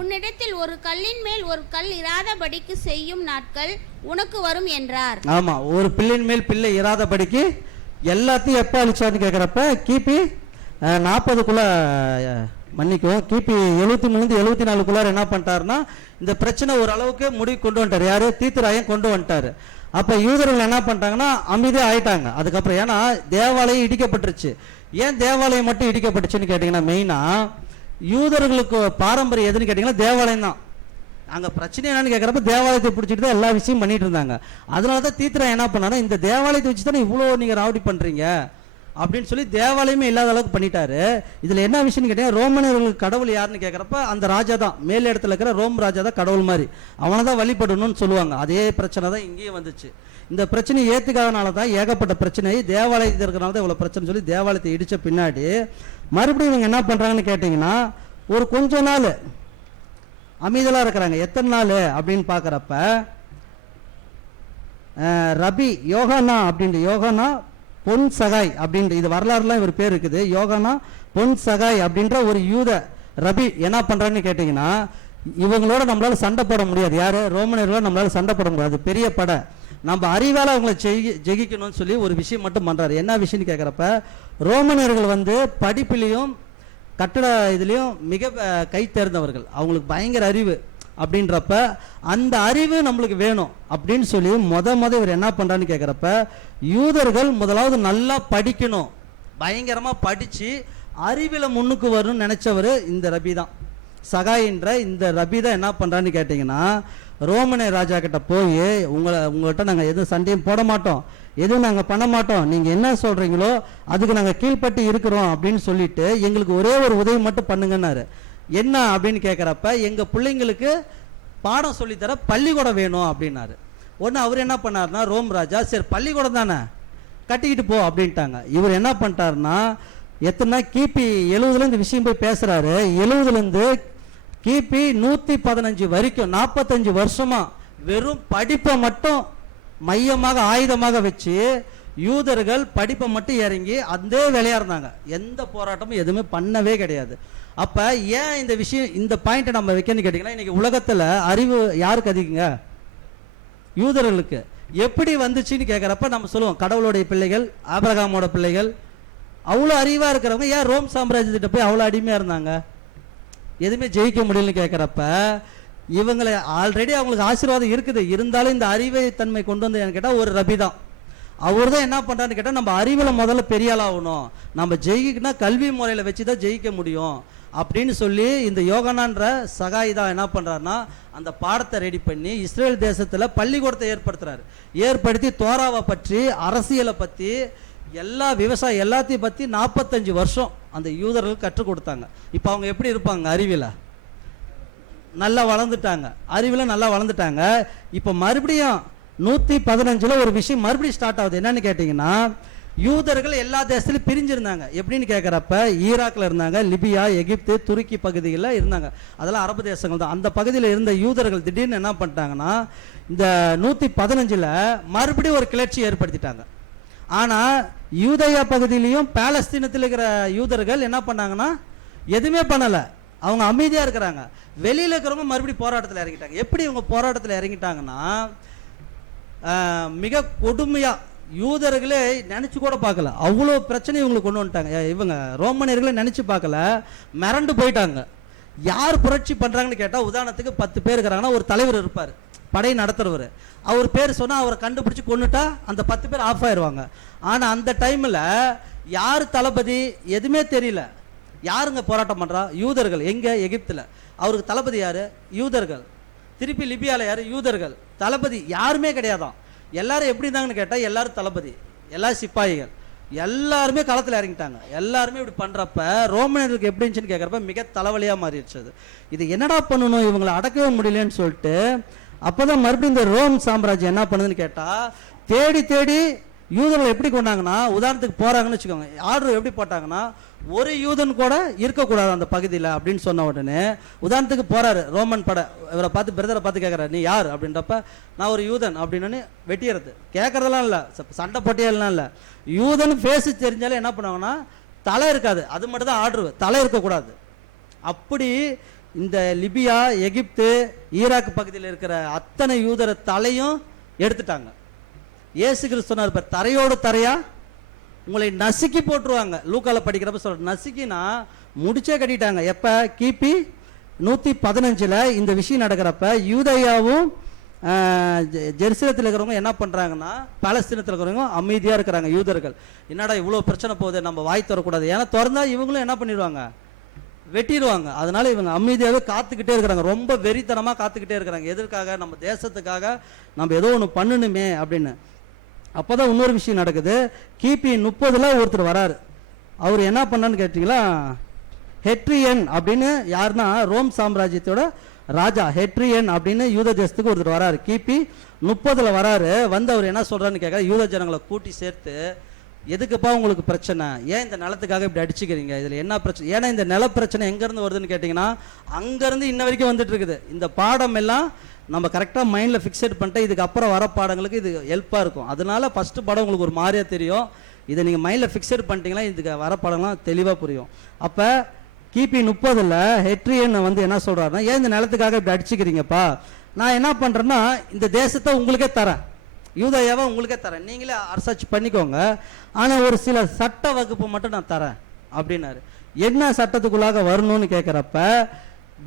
உன்னிடத்தில் ஒரு கல்லின் மேல் ஒரு கல் இராதபடிக்கு செய்யும் நாட்கள் உனக்கு வரும் என்றார். ஆமா, ஒரு பிள்ளையின் மேல் பிள்ளை இராதபடிக்கு எல்லாத்தையும் எப்போ அழிச்சான்னு கேட்குறப்ப கிபி 40க்குள்ள மன்னிக்கும் கிபி 73 74க்குள்ளார என்ன பண்ணிட்டாருன்னா இந்த பிரச்சனை ஓரளவுக்கு முடிவு கொண்டு வந்துட்டார். யாரு? தீத்துராயன் கொண்டு வந்துட்டாரு. அப்போ யூதர்கள் என்ன பண்ணிட்டாங்கன்னா அமைதியாக ஆயிட்டாங்க. அதுக்கப்புறம் ஏன்னா தேவாலயம் இடிக்கப்பட்டுருச்சு. ஏன் தேவாலயம் மட்டும் இடிக்கப்பட்டுச்சுன்னு கேட்டிங்கன்னா மெயினாக யூதர்களுக்கு பாரம்பரியம் எதுன்னு கேட்டிங்கன்னா தேவாலயம் தான். அங்கே பிரச்சனை என்னன்னு கேட்குறப்ப தேவாலயத்தை பிடிச்சிட்டு தான் எல்லா விஷயம் பண்ணிட்டு இருந்தாங்க. அதனால தான் தீத்துராயன் என்ன பண்ணாரு, இந்த தேவாலயத்தை வச்சு தானே இவ்வளோ நீங்கள் ராவடி பண்ணுறீங்க அப்படின்னு சொல்லி தேவாலயமே இல்லாத அளவுக்கு பண்ணிட்டாரு. இதில் என்ன விஷயம்னு கேட்டீங்கன்னா ரோமனியர்களுக்கு கடவுள் யாருன்னு கேட்குறப்ப அந்த ராஜா தான், மேல் இடத்துல இருக்கிற ரோம் ராஜா தான் கடவுள் மாதிரி, அவனை தான் வழிபடணும்னு சொல்லுவாங்க. அதே பிரச்சனை தான் இங்கேயும் வந்துச்சு. இந்த பிரச்சனை ஏற்றுக்காதனால தான் ஏகப்பட்ட பிரச்சனை, தேவாலயத்தில் இருக்கிறனால தான் இவ்வளோ பிரச்சனை சொல்லி தேவாலயத்தை இடித்த பின்னாடி மறுபடியும் இவங்க என்ன பண்ணுறாங்கன்னு கேட்டிங்கன்னா ஒரு கொஞ்ச நாள் அமைதலாக இருக்கிறாங்க. எத்தனை நாள் அப்படின்னு பார்க்குறப்ப ரபி யோகானா அப்படின்ற யோகானா பொன் சகாய் அப்படின்ற இது வரலாறுலாம் இவர் பேர் இருக்குது. யோகானா பொன் சகாய் அப்படின்ற ஒரு யூத ரபி என்ன பண்ணுறான்னு கேட்டிங்கன்னா இவங்களோட நம்மளால சண்டை போட முடியாது. யார்? ரோமனியர்களோட நம்மளால சண்டை போட முடியாது. பெரிய படை, நம்ம அறிவால் அவங்களை ஜெயிக்கணும்னு சொல்லி ஒரு விஷயம் மட்டும் பண்ணுறாரு. என்ன விஷயம்னு கேட்குறப்ப ரோமனியர்கள் வந்து படிப்பிலையும் கட்டட இதுலேயும் மிக கை தேர்ந்தவர்கள், அவங்களுக்கு பயங்கர அறிவு. அப்படின்றப்ப அந்த அறிவு நம்மளுக்கு வேணும் அப்படின்னு சொல்லி இவர் என்ன பண்ணுறான்னு கேட்குறப்ப யூதர்கள் முதலாவது நல்லா படிக்கணும், பயங்கரமாக படித்து அறிவில் முன்னுக்கு வரணும்னு நினச்சவர் இந்த ரபி தான். சகாயின்ற இந்த ரபி தான் என்ன பண்ணுறான்னு கேட்டிங்கன்னா ரோமனே ராஜா கிட்ட போய் உங்கள்கிட்ட நாங்கள் எதுவும் சண்டையும் போட மாட்டோம், எதுவும் நாங்கள் பண்ண மாட்டோம், நீங்கள் என்ன சொல்கிறீங்களோ அதுக்கு நாங்கள் கீழ்பட்டு இருக்கிறோம் அப்படின்னு சொல்லிட்டு எங்களுக்கு ஒரே ஒரு உதவி மட்டும் பண்ணுங்கன்னாரு. என்ன அப்படின்னு கேட்குறப்ப எங்கள் பிள்ளைங்களுக்கு பாடம் சொல்லித்தர பள்ளிக்கூடம் வேணும் அப்படின்னாரு. உடனே அவர் என்ன பண்ணார்னா ரோம் ராஜா சரி பள்ளிக்கூடம் தானே கட்டிக்கிட்டு போ அப்படின்ட்டாங்க. இவர் என்ன பண்ணிட்டாருன்னா எத்தனை கிபி 70 இந்த விஷயம் போய் பேசுகிறாரு. 70 கிபி 115 வரைக்கும் 45 வருஷமா வெறும் படிப்பை மட்டும் மையமாக ஆயுதமாக வச்சு யூதர்கள் படிப்பை மட்டும் இறங்கி அந்த வேலையாக இருந்தாங்க. எந்த போராட்டமும் எதுவுமே பண்ணவே கிடையாது. அப்போ ஏன் இந்த விஷயம் இந்த பாயிண்ட்டை நம்ம வைக்கணும்னு கேட்டிங்கன்னா இன்றைக்கி உலகத்தில் அறிவு யாருக்கு அதிகங்க? யூதர்களுக்கு. எப்படி வந்துச்சுன்னு கேட்குறப்ப நம்ம சொல்லுவோம் கடவுளுடைய பிள்ளைகள், ஆபிரகாமோட பிள்ளைகள், அவ்வளோ அறிவாக இருக்கிறவங்க ஏன் ரோம் சாம்ராஜ்யத்திட்ட போய் அவ்வளோ அடிமையாக இருந்தாங்க, எதுவுமே ஜெயிக்க முடியலன்னு கேட்குறப்ப இவங்களை ஆல்ரெடி அவங்களுக்கு ஆசீர்வாதம் இருக்குது, இருந்தாலும் இந்த அறிவை தன்மை கொண்டு வந்து கேட்டால் ஒரு ரபி தான். அவர் தான் என்ன பண்ணுறான்னு கேட்டால் நம்ம அறிவில் முதல்ல பெரிய ஆளாகணும், நம்ம ஜெயிக்கணும்னா கல்வி முறையில் வச்சு தான் ஜெயிக்க முடியும் அப்படின்னு சொல்லி இந்த யோகானான்ற சகாய் தான் என்ன பண்ணுறாருன்னா அந்த பாடத்தை ரெடி பண்ணி இஸ்ரேல் தேசத்தில் பள்ளிக்கூடத்தை ஏற்படுத்தி தோராவை பற்றி அரசியலை பற்றி எல்லா விவசாயம் எல்லாத்தையும் பற்றி 45 வருஷம் அந்த யூதர்கள் கற்றுக் கொடுத்தாங்க. இப்போ அவங்க எப்படி இருப்பாங்க? அறிவில் நல்லா வளர்ந்துட்டாங்க, அறிவில் நல்லா வளர்ந்துட்டாங்க. இப்போ மறுபடியும் 115 ஒரு விஷயம் மறுபடியும் ஸ்டார்ட் ஆகுது. என்னன்னு கேட்டிங்கன்னா யூதர்கள் எல்லா தேசத்துலையும் பிரிஞ்சிருந்தாங்க. எப்படின்னு கேட்குறப்ப ஈராக்கில் இருந்தாங்க, லிபியா, எகிப்து, துருக்கி பகுதிகளில் இருந்தாங்க. அதெல்லாம் அரபு தேசங்கள் தான். அந்த பகுதியில் இருந்த யூதர்கள் திடீர்னு என்ன பண்ணிட்டாங்கன்னா இந்த 115 மறுபடியும் ஒரு கிளர்ச்சி ஏற்படுத்திட்டாங்க. ஆனால் யூதயா பகுதியிலையும் பாலஸ்தீனத்தில் இருக்கிற யூதர்கள் என்ன பண்ணாங்கன்னா எதுவுமே பண்ணலை, அவங்க அமைதியாக இருக்கிறாங்க. வெளியில் இருக்கிறவங்க மறுபடியும் போராட்டத்தில் இறங்கிட்டாங்க. எப்படி இவங்க போராட்டத்தில் இறங்கிட்டாங்கன்னா மிக கொடுமையாக யூதர்களே நினச்சி கூட பார்க்கல, அவ்வளோ பிரச்சனை இவங்களுக்கு கொண்டு வந்துட்டாங்க. இவங்க ரோமனியர்களே நினச்சி பார்க்கல, மிரண்டு போயிட்டாங்க. யார் புரட்சி பண்ணுறாங்கன்னு கேட்டால் உதாரணத்துக்கு 10 பேர் இருக்கிறாங்கன்னா ஒரு தலைவர் இருப்பார், படை நடத்துறவர். அவர் பேர் சொன்னால் அவரை கண்டுபிடிச்சி கொண்டுட்டா அந்த 10 பேர் ஆஃப் ஆயிடுவாங்க. ஆனால் அந்த டைமில் யார் தளபதி எதுவுமே தெரியல. யாருங்க போராட்டம் பண்ணுறா? யூதர்கள். எங்கே? எகிப்தில். அவருக்கு தளபதி யார்? யூதர்கள். திருப்பி லிபியாவில் யார்? யூதர்கள். தளபதி யாருமே கிடையாதான். எல்லாரும் எப்படி இருந்தாங்கன்னு கேட்டால் எல்லாரும் தளபதி, எல்லாரும் சிப்பாயிகள், எல்லாருமே களத்தில் இறங்கிட்டாங்க. எல்லாருமே இப்படி பண்ணுறப்ப ரோமனர்களுக்கு எப்படி இருந்துச்சுன்னு கேட்குறப்ப மிக தலைவலியாக மாறிடுச்சு. அது இது என்னடா பண்ணணும், இவங்களை அடக்கவே முடியலன்னு சொல்லிட்டு அப்போ தான் மறுபடியும் இந்த ரோம் சாம்ராஜ்யம் என்ன பண்ணுதுன்னு கேட்டால் தேடி தேடி யூதர்களை எப்படி கொண்டாங்கன்னா, உதாரணத்துக்கு போகிறாங்கன்னு வச்சுக்கோங்க, ஆர்டர் எப்படி போட்டாங்கன்னா ஒரு யூதன் கூட இருக்கக்கூடாது அந்த பகுதியில் அப்படின்னு சொன்ன உடனே உதாரணத்துக்கு போகிறாரு ரோமன் படை, இவரை பார்த்து பிரதரை பார்த்து கேட்குறாரு நீ யார் அப்படின்றப்ப நான் ஒரு யூதன் அப்படின்னு வெட்டிடுறது. கேட்குறதெல்லாம் இல்லை, சண்டை போட்டியெல்லாம் இல்லை, யூதன் ஃபேஸு தெரிஞ்சாலே என்ன பண்ணுவாங்கன்னா தலை இருக்காது, அது மட்டும் தான் ஆர்டர், தலை இருக்கக்கூடாது. அப்படி இந்த லிபியா, எகிப்து, ஈராக் பகுதியில் இருக்கிற அத்தனை யூதரை தலையும் எடுத்துட்டாங்க. இயேசு கிறிஸ்து சொன்னார், தரையோடு தரையா உங்களை நசுக்கி போட்டுருவாங்க. லூக்கால படிக்கிறப்ப சொல்ற நசுக்கினா முடிச்சே கட்டிட்டாங்க. எப்ப? கிபி 115 இந்த விஷயம் நடக்கிறப்ப யூதேயாவும் ஜெருசலேத்தில் இருக்கிறவங்க என்ன பண்றாங்கன்னா, பாலஸ்தீனத்தில் இருக்கிறவங்க அமைதியா இருக்கிறாங்க. யூதர்கள் என்னடா இவ்வளவு பிரச்சனை போகுது, நம்ம வாய் தரக்கூடாது, ஏன்னா திறந்தா இவங்களும் என்ன பண்ணிடுவாங்க, வெட்டிடுவாங்க. அதனால இவங்க அமைதியாகவே காத்துக்கிட்டே இருக்கிறாங்க, ரொம்ப வெறித்தனமாக காத்துக்கிட்டே இருக்கிறாங்க. எதற்காக? நம்ம தேசத்துக்காக நம்ம ஏதோ ஒன்று பண்ணணுமே அப்படின்னு. அப்போதான் இன்னொரு விஷயம் நடக்குது. கிபி 30 ஒருத்தர் வராரு. அவர் என்ன பண்ணான்னு கேட்டீங்களா, ஹெட்ரியன் அப்படின்னு, யாருன்னா ரோம் சாம்ராஜ்யத்தோட ராஜா ஹெட்ரியன் அப்படின்னு யூத தேசத்துக்கு ஒருத்தர் வராரு. கிபி 30 வராரு. வந்து அவர் என்ன சொல்றான்னு கேட்க, யூத ஜனங்களை கூட்டி சேர்த்து, எதுக்குப்பா உங்களுக்கு பிரச்சனை, ஏன் இந்த நிலத்துக்காக இப்படி அடிச்சுக்கிறீங்க, இதில் என்ன பிரச்சனை? ஏன்னா இந்த நில பிரச்சனை எங்கேருந்து வருதுன்னு கேட்டிங்கன்னா அங்கேருந்து இன்ன வரைக்கும் வந்துட்டு இருக்குது. இந்த பாடம் எல்லாம் நம்ம கரெக்டாக மைண்டில் ஃபிக்ஸட் பண்ணிட்டு இதுக்கப்புறம் வர பாடங்களுக்கு இது ஹெல்ப்பாக இருக்கும். அதனால ஃபஸ்ட்டு பாடம் உங்களுக்கு ஒரு மாதிரியாக தெரியும், இதை நீங்கள் மைண்டில் ஃபிக்ஸட் பண்ணிட்டீங்கன்னா இதுக்கு வர பாடம்லாம் தெளிவாக புரியும். அப்போ கிபி 30 ஹெட்ரியன் வந்து என்ன சொல்கிறாருன்னா, ஏன் இந்த நிலத்துக்காக இப்படி அடிச்சுக்கிறீங்கப்பா, நான் என்ன பண்ணுறேன்னா இந்த தேசத்தை உங்களுக்கே தரேன், யூதேயாவை உங்களுக்கே தரேன், நீங்களே ரிசர்ச் பண்ணிக்கோங்க, ஆனால் ஒரு சில சட்ட வகுப்பு மட்டும் நான் தரேன் அப்படின்னாரு. என்ன சட்டத்துக்குள்ளாக வரணும்னு கேட்குறப்ப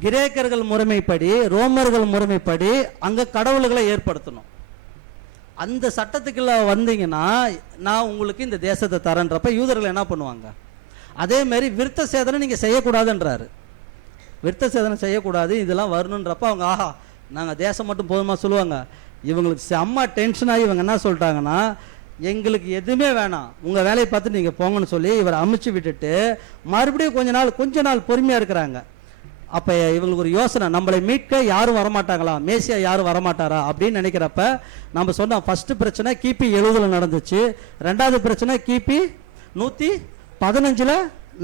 கிரேக்கர்கள் முறைமைப்படி, ரோமர்கள் முறைமைப்படி அங்கே கடவுள்களை ஏற்படுத்தணும். அந்த சட்டத்துக்குள்ள வந்தீங்கன்னா நான் உங்களுக்கு இந்த தேசத்தை தரேன்றப்ப யூதர்கள் என்ன பண்ணுவாங்க, அதே மாதிரி விருத்த சேதனை நீங்கள் செய்யக்கூடாதுன்றாரு. விருத்த சேதனை செய்யக்கூடாது, இதெல்லாம் வரணுன்றப்ப அவங்க ஆஹா நாங்கள் தேசம் மட்டும் போதுமா சொல்லுவாங்க. இவங்களுக்கு செம்ம டென்ஷன் ஆகி இவங்க என்ன சொல்லிட்டாங்கன்னா, எங்களுக்கு எதுவுமே வேணாம், உங்கள் வேலையை பார்த்து நீங்கள் போங்கன்னு சொல்லி இவரை அமுச்சு விட்டுட்டு மறுபடியும் கொஞ்ச நாள் பொறுமையாக இருக்கிறாங்க. அப்போ இவங்களுக்கு ஒரு யோசனை, நம்மளை மீட்க யாரும் வரமாட்டாங்களா, மேசியா யாரும் வரமாட்டாரா அப்படின்னு நினைக்கிறப்ப நம்ம சொன்னோம், ஃபஸ்ட்டு பிரச்சனை கிபி 70 நடந்துச்சு, ரெண்டாவது பிரச்சனை கிபி 115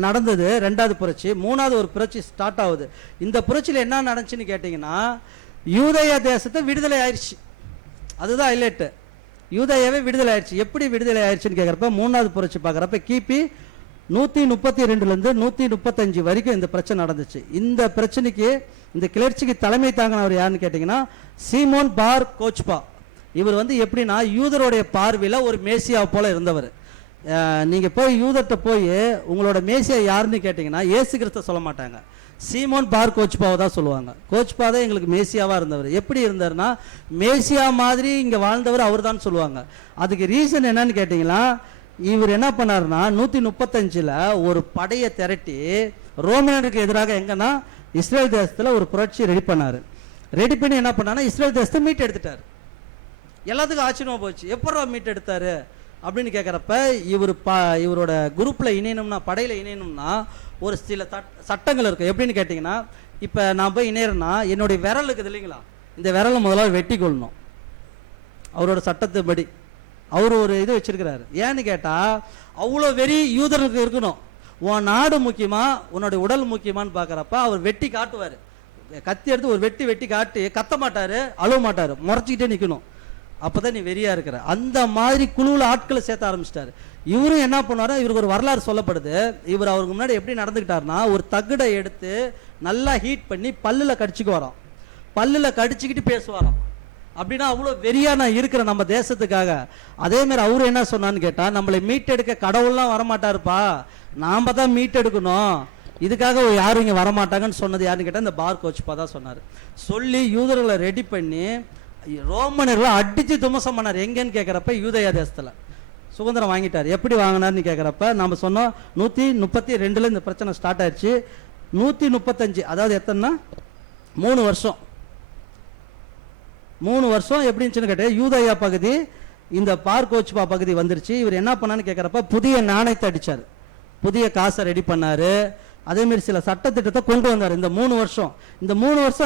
நடந்தது ரெண்டாவது புரட்சி, மூணாவது ஒரு புரட்சி ஸ்டார்ட் ஆகுது. இந்த புரட்சியில் என்ன நடந்துச்சுன்னு கேட்டிங்கன்னா, யூதேயா தேசத்தை விடுதலை ஆயிடுச்சு. அதுதான் ஹைலைட்டு, யூதேயாவே விடுதலை ஆயிடுச்சு. எப்படி விடுதலை ஆயிடுச்சுன்னு கேட்குறப்ப மூணாவது புரட்சி பார்க்குறப்ப கிபி 132 135 வரைக்கும் இந்த பிரச்சனை நடந்துச்சு. இந்த பிரச்சனைக்கு, இந்த கிளர்ச்சிக்கு தலைமை தாங்கினவர் யாருன்னு கேட்டிங்கன்னா சீமோன் பார் கோச்பா. இவர் வந்து எப்படின்னா யூதருடைய பார்வையில் ஒரு மேசியா போல இருந்தவர். நீங்கள் போய் யூதர்கிட்ட போய் உங்களோட மேசியா யாருன்னு கேட்டிங்கன்னா இயேசு கிறிஸ்துவ சொல்ல மாட்டாங்க, சீமோன் பார் கோச்பாவை தான் சொல்லுவாங்க. கோச்பா தான் எங்களுக்கு மேசியாவாக இருந்தவர். எப்படி இருந்தார்னா மேசியா மாதிரி இங்கே வாழ்ந்தவர் அவர் தான் சொல்லுவாங்க. அதுக்கு ரீசன் என்னன்னு கேட்டிங்கன்னா, இவர் என்ன பண்ணாருன்னா 135 ஒரு படையை திரட்டி ரோமனருக்கு எதிராக எங்கன்னா இஸ்ரேல் தேசத்தில் ஒரு புரட்சி ரெடி பண்ணார். ரெடி பண்ணி என்ன பண்ணாருன்னா இஸ்ரேல் தேசத்தை மீட் எடுத்துட்டார். எல்லாத்துக்கும் ஆச்சரியமாக போச்சு, எப்படா மீட் எடுத்தாரு அப்படின்னு கேட்குறப்ப இவரோட குரூப்பில் இணையணும்னா, படையில் இணையணும்னா ஒரு சில சட்டங்கள் இருக்குது. எப்படின்னு கேட்டிங்கன்னா, இப்போ நான் போய் இணையறேன்னா என்னுடைய விரல் இருக்குது இல்லைங்களா, இந்த விரலை முதல்ல வெட்டி கொள்ளணும். அவரோட சட்டத்துப்படி அவர் ஒரு இது வச்சிருக்கிறாரு. ஏன்னு கேட்டால் அவ்வளோ வெறி யூதருக்கு இருக்கணும். உன் நாடு முக்கியமா உன்னுடைய உடல் முக்கியமானு பார்க்குறப்ப அவர் வெட்டி காட்டுவார். கத்தி எடுத்து ஒரு வெட்டி காட்டி கத்த மாட்டார், அழுவ மாட்டார், முறைச்சிக்கிட்டே நிற்கணும். அப்போ தான் நீ வெறியாக இருக்கிற. அந்த மாதிரி குழுவில் ஆட்களை சேர்த்த ஆரம்பிச்சிட்டாரு. இவரும் என்ன பண்ணுவார், இவருக்கு ஒரு வரலாறு சொல்லப்படுது. இவர் அவருக்கு முன்னாடி எப்படி நடந்துக்கிட்டாருன்னா, ஒரு தகுடை எடுத்து நல்லா ஹீட் பண்ணி பல்லில் கடிச்சிக்கு வரோம், பல்லில் கடிச்சிக்கிட்டு பேசுவாராம். அப்படின்னா அவ்வளோ வெறியா நான் இருக்கிறேன் நம்ம தேசத்துக்காக. அதே மாதிரி அவரு என்ன சொன்னான்னு கேட்டால், நம்மளை மீட்டெடுக்க கடவுள்லாம் வரமாட்டாருப்பா, நாம் தான் மீட்டெடுக்கணும், இதுக்காக யாரும் இங்கே வரமாட்டாங்கன்னு சொன்னது யாருன்னு கேட்டால் இந்த பார் கோச்பா தான் சொன்னார். சொல்லி யூதர்களை ரெடி பண்ணி ரோமனர்களை அடித்து துமசம் பண்ணார். எங்கன்னு கேட்குறப்ப யூதேயா தேசத்தில் சுதந்திரம் வாங்கிட்டார். எப்படி வாங்கினார்னு கேட்குறப்ப நம்ம சொன்னோம் 132 இந்த பிரச்சனை ஸ்டார்ட் ஆயிடுச்சு. 135 அதாவது எத்தனைன்னா 3 வருஷம். 3 வருஷம் எப்படி இருந்துச்சுன்னு கேட்டால் யூதேயா பகுதி இந்த பார்கோச்பா பகுதி வந்துருச்சு. இவர் என்ன பண்ணான்னு கேட்குறப்ப புதிய நாணயத்தை அடித்தார், புதிய காசை ரெடி பண்ணார். அதேமாரி சில சட்டத்திட்டத்தை கொண்டு வந்தார். இந்த 3 வருஷம்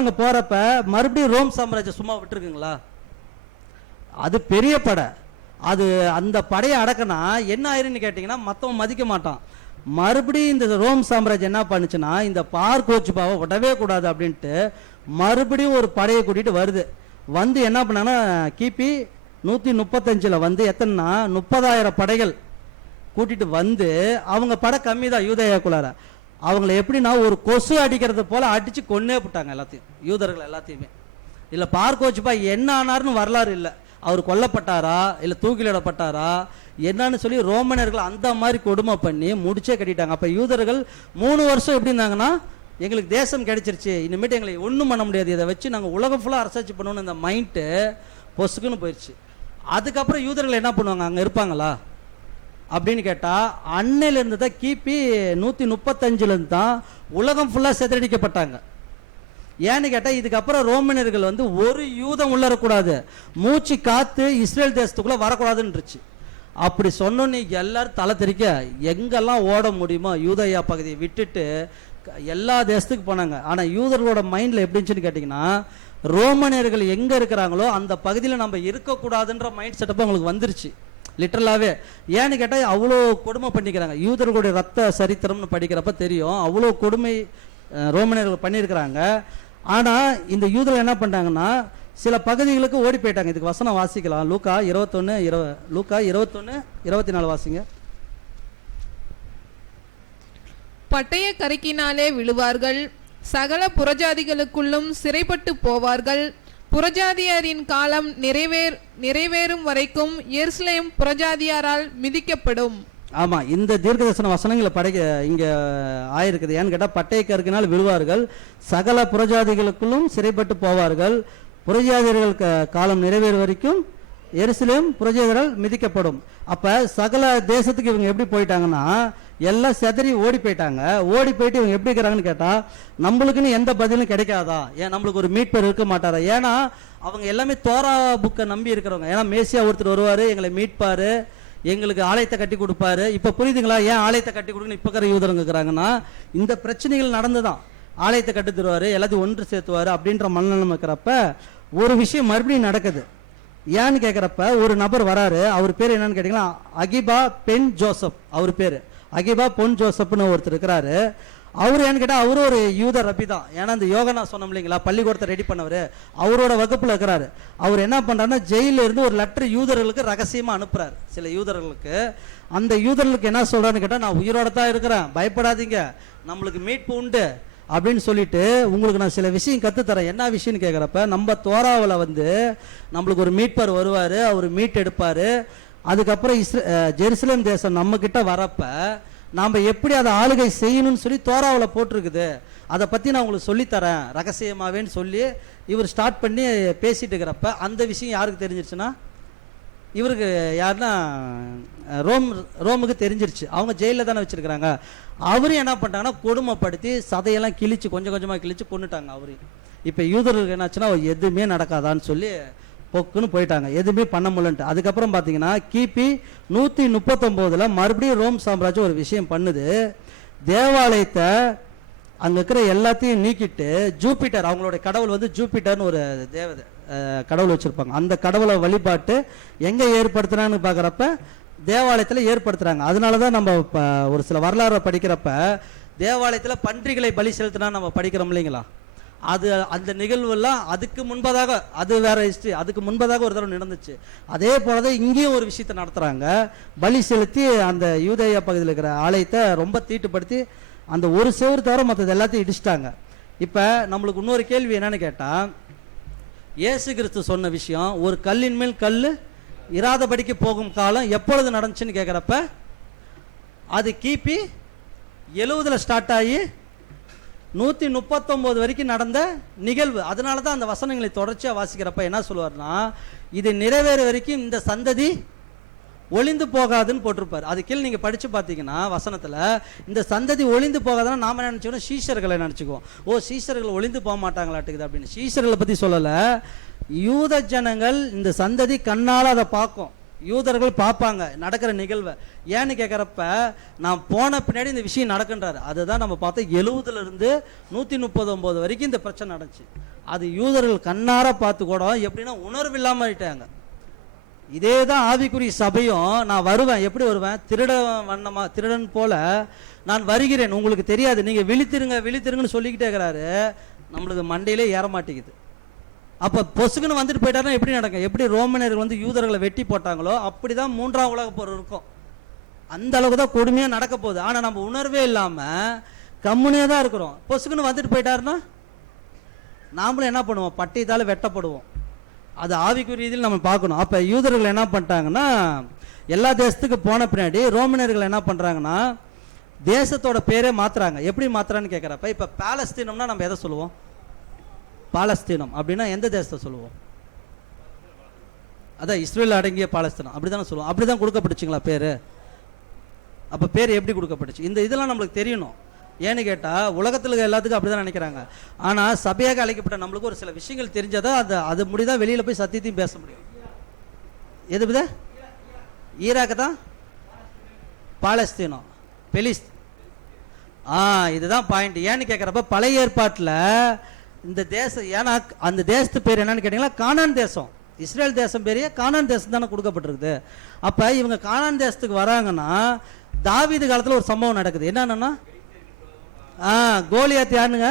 அங்கே போகிறப்ப மறுபடியும் ரோம் சாம்ராஜ்யம் சும்மா விட்டுருக்குங்களா? அது பெரிய படை. அது அந்த படையை அடக்கினா என்ன ஆயிருன்னு கேட்டிங்கன்னா மற்றவன் மதிக்க மாட்டான். மறுபடியும் இந்த ரோம் சாம்ராஜ்யம் என்ன பண்ணுச்சுன்னா இந்த பார்கோச்பாவை விடவே கூடாது அப்படின்ட்டு மறுபடியும் ஒரு படையை கூட்டிகிட்டு வருது. வந்து என்ன பண்ணாங்கன்னா கிபி 135 வந்து எத்தனைனா 30,000 படைகள் கூட்டிட்டு வந்து, அவங்க படை கம்மி தான் யூதேயாக்குள்ளார. அவங்கள எப்படின்னா ஒரு கொசு அடிக்கிறது போல அடிச்சு கொன்னே போட்டாங்க எல்லாத்தையும், யூதர்கள் எல்லாத்தையுமே. இல்லை பார்கோச்பா என்ன ஆனார்னு வரலாறு இல்லை. அவர் கொல்லப்பட்டாரா இல்லை தூக்கிலிடப்பட்டாரா என்னன்னு சொல்லி ரோமனர்கள் அந்த மாதிரி கொடுமை பண்ணி முடிச்சே கட்டிட்டாங்க. அப்போ யூதர்கள் 3 வருஷம் எப்படி இருந்தாங்கன்னா எங்களுக்கு தேசம் கிடைச்சிருச்சு, இனிமேட்டு எங்களை ஒன்றும் பண்ண முடியாது, இதை வச்சு நாங்கள் உலகம் ஃபுல்லாக அரசாட்சி பண்ணணும்னு இந்த மைண்டு பொசுக்குன்னு போயிடுச்சு. அதுக்கப்புறம் யூதர்கள் என்ன பண்ணுவாங்க, அங்கே இருப்பாங்களா அப்படின்னு கேட்டால் அன்னையிலேருந்து தான் கிபி 135 தான் உலகம் ஃபுல்லாக சிதறடிக்கப்பட்டாங்க. ஏன்னு கேட்டால் இதுக்கப்புறம் ரோமனர்கள் வந்து ஒரு யூதம் உள்ளரக்கூடாது, மூச்சு காத்து இஸ்ரேல் தேசத்துக்குள்ளே வரக்கூடாதுன்னுருச்சு. அப்படி சொன்னோன்னு எல்லாரும் தலை தெறிக்க எங்கெல்லாம் ஓட முடியுமோ யூதயா பகுதியை விட்டுட்டு எல்லா தேசத்துக்கு போனாங்க. ஆனால் யூதர்களோட மைண்டில் எப்படின்னு கேட்டிங்கன்னா ரோமனியர்கள் எங்கே இருக்கிறாங்களோ அந்த பகுதியில் நம்ம இருக்கக்கூடாதுன்ற மைண்ட் செட்டப் அவங்களுக்கு வந்துருச்சு லிட்டரலாகவே. ஏன்னு கேட்டால் அவ்வளோ கொடுமை பண்ணிக்கிறாங்க. யூதர்களுடைய ரத்த சரித்திரம்னு படிக்கிறப்ப தெரியும் அவ்வளோ கொடுமை ரோமனியர்கள் பண்ணியிருக்கிறாங்க. ஆனால் இந்த யூதர்கள் என்ன பண்ணிட்டாங்கன்னா சில பகுதிகளுக்கு ஓடி போயிட்டாங்க. இதுக்கு வசனம் வாசிக்கலாம். லூக்கா 21:24 வாசிங்க. பட்டய கருக்கினாலே விழுவார்கள், சகல புறஜாதிகளுக்குள்ளும் சிறைப்பட்டு போவார்கள். புறஜாதியாரின் காலம் நிறைவேறும் வரைக்கும் எருசலேம் புறஜாதியாரால் மிதிக்கப்படும். ஆமா, இந்த தீர்க்கதரிசன வசனங்களை இங்க ஆயிருக்குது. ஏன்னு கேட்டா பட்டய கருக்கினால் விழுவார்கள், சகல புறஜாதிகளுக்குள்ளும் சிறைப்பட்டு போவார்கள், புறஜாதியர்கள் காலம் நிறைவேறும் வரைக்கும் எருசலேம் புறஜாதியரால் மிதிக்கப்படும். அப்ப சகல தேசத்துக்கு இவங்க எப்படி போயிட்டாங்கன்னா எல்லாம் செதறி ஓடி போயிட்டாங்க. ஓடி போயிட்டு இவங்க எப்படி இருக்கிறாங்கன்னு கேட்டா நம்மளுக்குன்னு எந்த பதிலும் கிடைக்காதா, ஏன் நம்மளுக்கு ஒரு மீட்பர் இருக்க மாட்டாரா? ஏன்னா அவங்க எல்லாமே தோரா புக்கை நம்பி இருக்கிறவங்க. ஏன்னா மேசியா ஒருத்தர் வருவாரு, எங்களை மீட்பாரு, எங்களுக்கு ஆலயத்தை கட்டி கொடுப்பாரு. இப்ப புரியுதுங்களா ஏன் ஆலயத்தை கட்டி கொடுக்கணும் இப்ப இருக்கிற யூதருங்க இருக்கிறாங்கன்னா? இந்த பிரச்சனைகள் நடந்துதான். ஆலயத்தை கட்டி தருவாரு, எல்லாத்தையும் ஒன்று சேர்த்துவாரு அப்படின்ற மனநிலைமை இருக்கிறப்ப ஒரு விஷயம் மறுபடியும் நடக்குது. ஏன்னு கேட்குறப்ப ஒரு நபர் வராரு. அவர் பேர் என்னன்னு கேட்டீங்கன்னா அகிபா பென் ஜோசப். அவர் பேர் அகிபா பொன் ஜோசப்னு ஒருத்தர் இருக்கிறாரு. அவர் ஏன்னு கேட்டால் அவரும் ஒரு யூத ரபி தான். ஏன்னா இந்த யோகனா சொன்னோம் இல்லைங்களா, பள்ளிக்கூடத்தை ரெடி பண்ணவர், அவரோட வகுப்பில் இருக்கிறாரு. அவர் என்ன பண்ணுறாருன்னா ஜெயிலில் இருந்து ஒரு லெட்டர் யூதர்களுக்கு ரகசியமாக அனுப்புகிறார் சில யூதர்களுக்கு. அந்த யூதர்களுக்கு என்ன சொல்கிறான்னு கேட்டால் நான் உயிரோட தான் இருக்கிறேன், பயப்படாதீங்க, நம்மளுக்கு மீட்பு உண்டு அப்படின்னு சொல்லிட்டு உங்களுக்கு நான் சில விஷயம் கற்றுத்தரேன். என்ன விஷயம்னு கேட்குறப்ப நம்ம தோராவில் வந்து நம்மளுக்கு ஒரு மீட்பர் வருவார், அவர் மீட் எடுப்பார். அதுக்கப்புறம் ஜெருசலேம் தேசம் நம்ம கிட்ட வரப்ப நாம் எப்படி அதை ஆளுகை செய்யணும்னு சொல்லி தோராவில் போட்டிருக்குது, அதை பற்றி நான் உங்களுக்கு சொல்லித்தரேன் ரகசியமாகவேன்னு சொல்லி இவர் ஸ்டார்ட் பண்ணி பேசிட்டு இருக்கிறப்ப அந்த விஷயம் யாருக்கு தெரிஞ்சிருச்சுன்னா இவருக்கு யாருன்னா ரோமுக்கு தெரிஞ்சிருச்சு. அவங்க ஜெயிலில் தானே வச்சிருக்கிறாங்க. அவரும் என்ன பண்ணிட்டாங்கன்னா கொடுமைப்படுத்தி சதையெல்லாம் கிழிச்சு கொஞ்சம் கொஞ்சமாக கிழிச்சு கொண்டுட்டாங்க அவரையும். இப்போ யூதர்களுக்கு என்னாச்சுன்னா எதுவுமே நடக்காதான்னு சொல்லி பொக்குன்னு போயிட்டாங்க, எதுவுமே பண்ண முடியலன்ட்டு. அதுக்கப்புறம் பார்த்தீங்கன்னா கிபி 139 மறுபடியும் ரோம் சாம்ராஜ்யம் ஒரு விஷயம் பண்ணுது. தேவாலயத்தை அங்கே இருக்கிற எல்லாத்தையும் நீக்கிட்டு ஜூபிட்டர், அவங்களுடைய கடவுள் வந்து ஜூபிட்டர்னு ஒரு தேவதை கடவுள் வச்சுருப்பாங்க, அந்த கடவுளை வழிபாட்டு எங்கே ஏற்படுத்துனான்னு பார்க்குறப்ப தேவாலயத்தில் ஏற்படுத்துகிறாங்க. அதனால தான் நம்ம ஒரு சில வரலாறு படிக்கிறப்ப தேவாலயத்தில் பன்றிகளை பலி செலுத்தினா நம்ம படிக்கிறோம் இல்லைங்களா, அது அந்த நிகழ்வுலாம் அதுக்கு முன்பதாக, அது வேற ஹிஸ்ட்ரி, அதுக்கு முன்பதாக ஒரு தடவை நடந்துச்சு. அதே போல தான் இங்கேயும் ஒரு விஷயத்தை நடத்துகிறாங்க, பலி செலுத்தி அந்த யூதேயா பகுதியில் இருக்கிற ஆலயத்தை ரொம்ப தீட்டுப்படுத்தி அந்த ஒரு செவரு தவிர மற்றது எல்லாத்தையும் இடிச்சிட்டாங்க. இப்போ நம்மளுக்கு இன்னொரு கேள்வி என்னன்னு கேட்டால், இயேசு கிறிஸ்து சொன்ன விஷயம் ஒரு கல்லின் மேல் கல் இராதபடிக்கு போகும் காலம் எப்பொழுது நடந்துச்சுன்னு கேட்குறப்ப அது கிபி 70 ஸ்டார்ட் ஆகி 139 வரைக்கும் நடந்த நிகழ்வு. அதனால தான் அந்த வசனங்களை தொடர்ச்சியாக வாசிக்கிறப்ப என்ன சொல்லுவார்னா, இது நிறைவேற வரைக்கும் இந்த சந்ததி ஒளிந்து போகாதுன்னு போட்டிருப்பார். அது கீழே நீங்கள் படித்து பார்த்தீங்கன்னா வசனத்தில் இந்த சந்ததி ஒளிந்து போகாதுன்னா நாம் என்ன நினச்சிக்கணும், சீஷர்களை நினச்சிக்குவோம். ஓ சீஷர்கள் ஒளிந்து போக மாட்டாங்களாட்டுக்குது அப்படின்னு. சீஷர்களை பற்றி சொல்லலை, யூத ஜனங்கள் இந்த சந்ததி கண்ணால் அதை பார்க்கும், யூதர்கள் பார்ப்பாங்க நடக்கிற நிகழ்வை. ஏன்னு கேட்குறப்ப நான் போன பின்னாடி இந்த விஷயம் நடக்குன்றாரு. அதுதான் நம்ம பார்த்தோம் 70லேருந்து 139 வரைக்கும் இந்த பிரச்சனை நடந்துச்சு. அது யூதர்கள் கண்ணார பார்த்து கூட எப்படின்னா உணர்வு இல்லாமல் ஆயிட்டாங்க. இதே தான் ஆவிக்குரிய சபையும். நான் வருவேன், எப்படி வருவேன்? திருடன் போல நான் வருகிறேன், உங்களுக்கு தெரியாது, நீங்கள் விழித்திருங்கன்னு சொல்லிக்கிட்டே இருக்கிறாரு. நம்மளுக்கு மண்டையிலே ஏற மாட்டேங்குது. அப்போ பொசுக்குன்னு வந்துட்டு போயிட்டாருன்னா எப்படி நடக்கும்? எப்படி ரோமனியர்கள் வந்து யூதர்களை வெட்டி போட்டாங்களோ அப்படி தான் 3ஆம் உலகப் போர் இருக்கும். அந்த அளவுக்கு தான் கொடுமையாக நடக்க போகுது. ஆனால் நம்ம உணர்வே இல்லாமல் கம்முனியாக தான் இருக்கிறோம். பொசுக்குன்னு வந்துட்டு போயிட்டாருன்னா நாமளும் என்ன பண்ணுவோம்? பட்டயத்தால் வெட்டப்படுவோம். அது ஆவிக்குரிய ரீதியில் நம்ம பார்க்கணும். அப்போ யூதர்கள் என்ன பண்ணிட்டாங்கன்னா எல்லா தேசத்துக்கு போன பின்னாடி ரோமனியர்கள் என்ன பண்ணுறாங்கன்னா தேசத்தோட பேரே மாற்றுறாங்க. எப்படி மாற்றுறான்னு கேட்குறப்ப இப்போ பாலஸ்தீனம்னா நம்ம எதை சொல்லுவோம்? பாலஸ்தீனம் அப்படின்னா எந்த தேசத்தை சொல்லுவோம்? அதான் இஸ்ரேல் அடங்கிய பாலஸ்தீனம் அப்படி தானே சொல்லுவோம். அப்படி தான் கொடுக்கப்பட்டுச்சுங்களா பேர்? அப்போ பேர் எப்படி கொடுக்கப்பட்டுச்சு? இந்த இதெல்லாம் நம்மளுக்கு தெரியணும். ஏன்னு கேட்டால் உலகத்தில் எல்லாத்துக்கும் அப்படி தான் நினைக்கிறாங்க. ஆனால் சபையாக அழைக்கப்பட்ட நம்மளுக்கு ஒரு சில விஷயங்கள் தெரிஞ்சாதான் அது முடிதான் வெளியில் போய் சத்தியத்தையும் பேச முடியும். எது வித ஈராக்கு தான் பாலஸ்தீனம் இதுதான் பாயிண்ட். ஏன்னு கேட்குறப்ப பழைய ஏற்பாட்டில் இந்த தேசம், ஏன்னா அந்த தேசத்து பேர் என்னன்னு கேட்டிங்கன்னா கானான் தேசம். இஸ்ரேல் தேசம் பேரையே கானான் தேசம் தானே கொடுக்கப்பட்டிருக்குது. அப்போ இவங்க கானான் தேசத்துக்கு வராங்கன்னா தாவீது காலத்தில் ஒரு சம்பவம் நடக்குது. என்னன்னா கோலியாத் யாருங்க?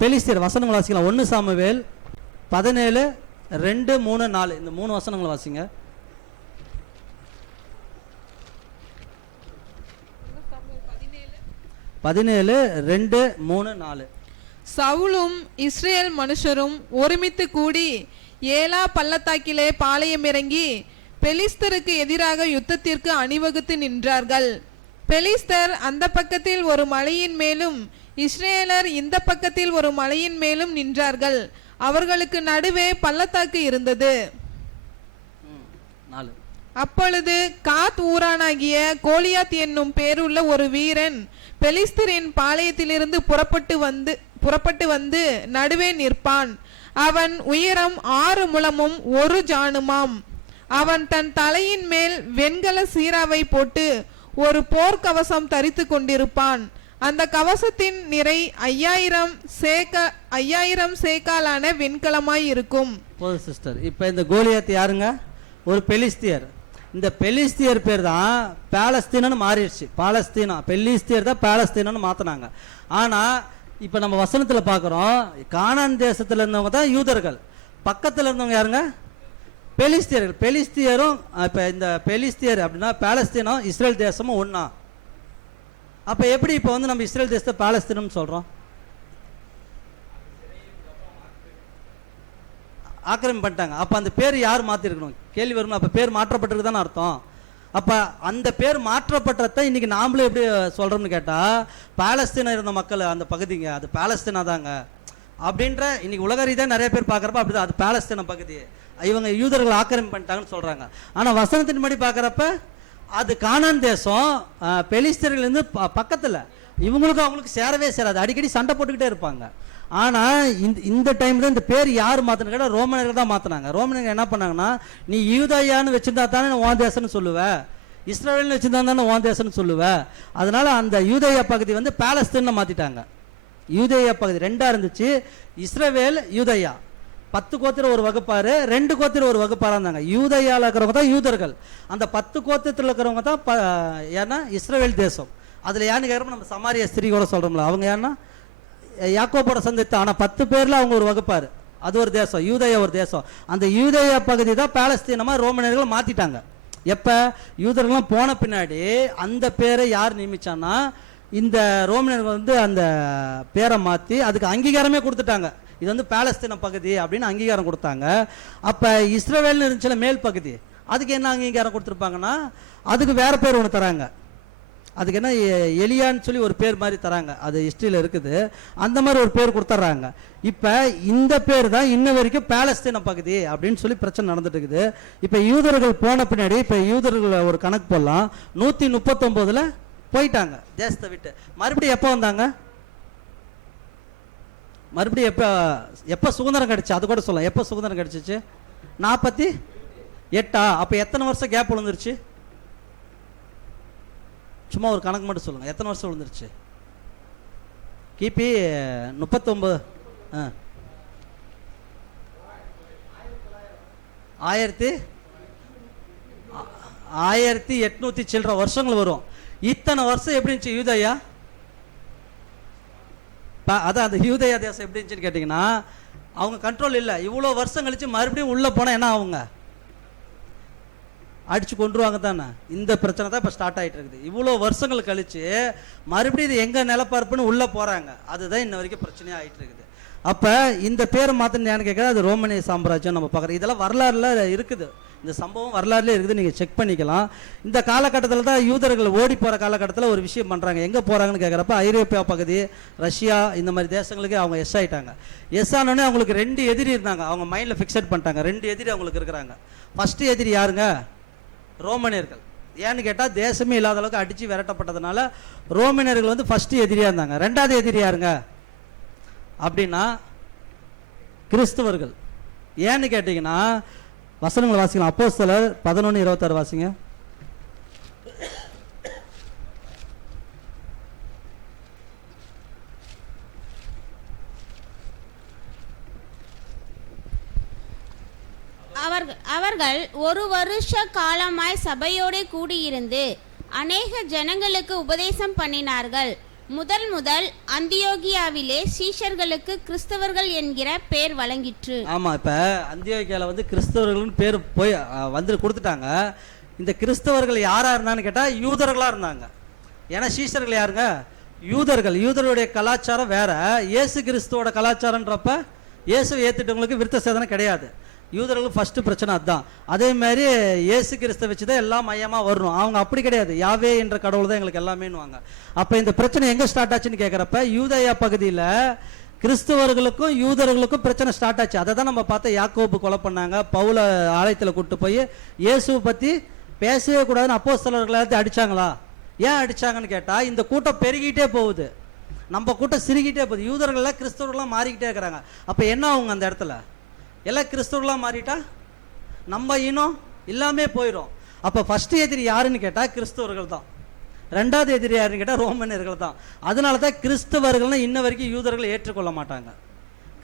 பெலிஸ்தியர். வசனங்கள் வாசிக்கலாம். 1 சாமுவேல் 17, 2, 3, 4 இந்த 3 வசனங்களை வாசிங்க. 17, 2, 3, 4. சவுலும் இஸ்ரேல் மனுஷரும் ஒருமித்து கூடி ஏலா பள்ளத்தாக்கிலே பாளையம் இறங்கி பெலிஸ்தருக்கு எதிராக யுத்தத்திற்கு அணிவகுத்து நின்றார்கள். பெலிஸ்தர் அந்த பக்கத்தில் ஒரு மலையின் மேலும் இஸ்ரேலர் இந்த பக்கத்தில் ஒரு மலையின் மேலும் நின்றார்கள். அவர்களுக்கு நடுவே பள்ளத்தாக்கு இருந்தது. அப்பொழுது காத் ஊரானாகிய கோலியாத் என்னும் பேருள்ள ஒரு வீரன் பெலிஸ்தரின் பாளையத்திலிருந்து புறப்பட்டு வந்து நடுவே நிற்பான். அவன் உயரம் 6 முழமும் 1 ஜானுமாம். அவன் தன் தலையின் மேல் வெண்கல சீராவை போட்டு ஒரு போர்க்கவசம் தரித்து கொண்டிருப்பான். அந்த கவசத்தின் நிறை 5000 சேக்காலான வெண்கலமாய் இருக்கும். சிஸ்டர், இப்போ இந்த கோலியாத் யாருங்க? ஒரு பெலிஸ்தியர். இந்த பெலிஸ்தியர் பேர் தான் பாலஸ்தீனன்னு மாறிடுச்சு. பெலிஸ்தியர் தான் பாலஸ்தீனன்னு மாற்றினாங்க. ஆனால் இப்போ நம்ம வசனத்தில் பார்க்குறோம், கானான் தேசத்தில் இருந்தவங்க தான் யூதர்கள், பக்கத்தில் இருந்தவங்க யாருங்க? பெலிஸ்தியர்கள். பெலிஸ்தியரும் இப்போ இந்த பெலிஸ்தியர் அப்படின்னா பாலஸ்தீனம் இஸ்ரேல் தேசமும் ஒன்றா. அப்போ எப்படி இப்போ வந்து நம்ம இஸ்ரேல் தேசத்தை பாலஸ்தீனம் சொல்கிறோம்? ஆக்கிரமிப்பு பண்ணிட்டாங்க. அப்போ அந்த பேர் யார் மாற்றிருக்கணும்? கேள்வி வரும். அப்போ பேர் மாற்றப்பட்டிருக்கு தானே அர்த்தம். அப்போ அந்த பேர் மாற்றப்பட்டதை இன்னைக்கு நாமளும் எப்படி சொல்கிறோம்னு கேட்டால் பாலஸ்தீனம் இருந்த மக்கள் அந்த பகுதிங்க அது பாலஸ்தீனா தாங்க அப்படின்ற இன்னைக்கு உலக ரீதியாக நிறைய பேர் பார்க்குறப்ப அப்படிதான் அது பாலஸ்தீன பகுதி, இவங்க யூதர்கள் ஆக்கிரமிப்பு பண்ணிட்டாங்கன்னு சொல்கிறாங்க. ஆனால் வசனத்தின் படி பார்க்குறப்ப அது கானான் தேசம், பெலிஸ்தீனர்லேருந்து பக்கத்தில், இவங்களுக்கும் அவங்களுக்கு சேரவே சேராது, அடிக்கடி சண்டை போட்டுக்கிட்டே இருப்பாங்க. ஆனால் இந்த டைமில் இந்த பேர் யார் மாற்றின கேட்டால் ரோமனியர்கள் தான் மாற்றினாங்க. ரோமனியர்கள் என்ன பண்ணாங்கன்னா, நீ யூதாயான்னு வச்சுருந்தா தானே உன் தேசம்னு சொல்லுவேன், இஸ்ரேல்னு வச்சுருந்தா தானே உன் தேசம்னு சொல்லுவேன். அதனால் அந்த யூதேயா பகுதி வந்து பாலஸ்தீன்னு மாற்றிட்டாங்க. யூதேயா பகுதி 2ஆக இருந்துச்சு, இஸ்ரவேல் யூதேயா. 10 கோத்திரம் ஒரு வகுப்பாரு, 2 கோத்திரம் ஒரு வகுப்பாராக இருந்தாங்க. யூதேயாவில் இருக்கிறவங்க தான் யூதர்கள், அந்த 10 கோத்திரத்தில் இருக்கிறவங்க தான் ஏன்னா இஸ்ரவேல் தேசம். அதில் ஏன்னு கேட்குறப்ப நம்ம சமாரிய ஸ்திரீ கூட சொல்கிறோம்ல, அவங்க ஏன்னா யாக்கோபோட சந்ததி. ஆனால் 10 பேரில் அவங்க ஒரு வகுப்பார், அது ஒரு தேசம், யூதேயா ஒரு தேசம். அந்த யூதேயா பகுதி தான் பாலஸ்தீனமாக ரோமனியர்கள் மாற்றிட்டாங்க. எப்போ யூதர்கள்லாம் போன பின்னாடி அந்த பேரை யார் நியமிச்சான்னா இந்த ரோமனியர்கள் வந்து அந்த பேரை மாற்றி அதுக்கு அங்கீகாரமே கொடுத்துட்டாங்க. இது வந்து பாலஸ்தீன பகுதி அப்படின்னு அங்கீகாரம் கொடுத்தாங்க. அப்போ இஸ்ரவேல்னு இருந்துச்சுல மேல் பகுதி, அதுக்கு என்ன அங்கீகாரம் கொடுத்துருப்பாங்கன்னா அதுக்கு வேற பேர் ஒன்று தராங்க. அதுக்கு என்ன எலியான்னு சொல்லி ஒரு பேர் மாதிரி தராங்க, அது ஹிஸ்ட்ரியில் இருக்குது. அந்த மாதிரி ஒரு பேர் கொடுத்துட்றாங்க. இப்போ இந்த பேர் தான் இன்ன வரைக்கும் பாலஸ்தீன பகுதி அப்படின்னு சொல்லி பிரச்சனை நடந்துட்டு இருக்குது. இப்போ யூதர்கள் போன பின்னாடி இப்போ யூதர்கள் ஒரு கணக்கு போடலாம், 139 போயிட்டாங்க தேசத்தை விட்டு. மறுபடியும் எப்போ வந்தாங்க? மறுபடியும் எப்போ சுதந்திரம் கிடைச்சு அது கூட சொல்லலாம். எப்போ சுதந்திரம் கிடைச்சிச்சு? 8 அப்போ எத்தனை வருஷம் கேப் விழுந்துருச்சு? சும்மா ஒரு கணக்கு மட்டும் சொல்லுங்கள், எத்தனை வருஷம் விழுந்துருச்சு? கிபி 39 1800 சில்லற வருஷங்கள் வரும். இத்தனை வருஷம் எப்படி இருந்துச்சு யூதயா? அதான் அந்த யூதயா தேசம் எப்படி இருந்துச்சுன்னு கேட்டிங்கன்னா, அவங்க கண்ட்ரோல் இல்லை. இவ்வளோ வருஷம் கழிச்சு மறுபடியும் உள்ளே போனால் என்ன ஆகுங்க? அடிச்சு கொண்டுருவாங்க தானே. இந்த பிரச்சனை தான் இப்போ ஸ்டார்ட் ஆகிட்டு இருக்குது. இவ்வளோ வருஷங்கள் கழிச்சு மறுபடியும் இது எங்கே நிலப்பரப்புன்னு உள்ளே போகிறாங்க. அதுதான் இன்ன வரைக்கும் பிரச்சனையாக ஆகிட்டு இருக்குது. அப்போ இந்த பேரை மாற்றினு கேட்குறது, அது ரோமனிய சாம்ராஜ்யம் நம்ம பார்க்குறோம். இதெல்லாம் வரலாறுல இருக்குது, இந்த சம்பவம் வரலாறுலேயே இருக்குது, நீங்கள் செக் பண்ணிக்கலாம். இந்த காலகட்டத்தில் தான் யூதர்கள் ஓடி போகிற காலகட்டத்தில் ஒரு விஷயம் பண்ணுறாங்க. எங்கே போகிறாங்கன்னு கேட்குறப்ப ஐரோப்பியா பகுதி, ரஷ்யா, இந்த மாதிரி தேசங்களுக்கு அவங்க எஸ் ஆகிட்டாங்க. எஸ் ஆனோடனே அவங்களுக்கு 2 எதிரி இருந்தாங்க. அவங்க மைண்டில் ஃபிக்ஸட் பண்ணிட்டாங்க, 2 எதிரி அவங்களுக்கு இருக்கிறாங்க. ஃபஸ்ட்டு எதிரி யாருங்க? ரோமனியர்கள். ஏன்னு கேட்டால் தேசமே இல்லாத அளவுக்கு அடித்து விரட்டப்பட்டதுனால ரோமனியர்கள் வந்து ஃபஸ்ட்டு எதிரியாக இருந்தாங்க. 2வது எதிரி யாருங்க அப்படின்னா கிறிஸ்தவர்கள். ஏன்னு கேட்டிங்கன்னா வசனங்களை வாசிக்கலாம். அப்போஸ்தலர் 11:26 வாசிங்க. அவர்கள் 1 வருஷ காலமாய் சபையோடு கூடியிருந்து அநேக ஜனங்களுக்கு உபதேசம் பண்ணினார்கள். முதல் அந்தியோகியாவிலே சீஷர்களுக்கு கிறிஸ்தவர்கள் என்கிற பேர் வழங்கிற்று. ஆமா, இப்ப அந்தியோகியால வந்து கிறிஸ்தவர்கள்னு பேர் போய் வந்து கொடுத்துட்டாங்க. இந்த கிறிஸ்தவர்கள் யாரா இருந்தான்னு கேட்டா யூதர்களா இருந்தாங்க. ஏன்னா சீஷர்கள் யாருங்க? யூதர்கள். யூதருடைய கலாச்சாரம் வேற, இயேசு கிறிஸ்துவோட கலாச்சாரம்ன்றப்ப இயேசுவை ஏத்துட்டவங்களுக்கு விருத்த சேதனம் கிடையாது. யூதர்களுக்கு ஃபர்ஸ்ட் பிரச்சனை அதுதான். அதே மாதிரி இயேசு கிறிஸ்துவை வச்சு தான் எல்லாம் மையமாக வரணும். அவங்க அப்படி கிடையாது, யாவே என்ற கடவுள் தான் எங்களுக்கு எல்லாமேனுவாங்க. அப்போ இந்த பிரச்சனை எங்கே ஸ்டார்ட் ஆச்சுன்னு கேட்குறப்ப யூதயா பகுதியில் கிறிஸ்தவர்களுக்கும் யூதர்களுக்கும் பிரச்சனை ஸ்டார்ட் ஆச்சு. அதை தான் நம்ம பார்த்தா யாக்கோபு கொலை பண்ணாங்க, பவுல ஆலயத்தில் கூப்பிட்டு போய் இயேசுவை பற்றி பேசவே கூடாதுன்னு அப்போஸ்தலர்கள் எல்லாத்தையும் அடித்தாங்களா? ஏன் அடித்தாங்கன்னு கேட்டால் இந்த கூட்டம் பெருகிட்டே போகுது, நம்ம கூட்டம் சிறுகிட்டே போகுது. யூதர்கள்லாம் கிறிஸ்தவர்கள்லாம் மாறிக்கிட்டே இருக்கிறாங்க. அப்போ என்ன ஆகுங்க? அந்த இடத்துல எல்லாம் கிறிஸ்தவர்களாக மாறிட்டா நம்ம இனம் எல்லாமே போயிடும். அப்போ ஃபஸ்ட்டு எதிரி யாருன்னு கேட்டால் கிறிஸ்தவர்கள் தான். 2வது எதிரி யாருன்னு கேட்டால் ரோமனியர்கள் தான். அதனால தான் கிறிஸ்தவர்கள்னா இன்ன வரைக்கும் யூதர்களை ஏற்றுக்கொள்ள மாட்டாங்க.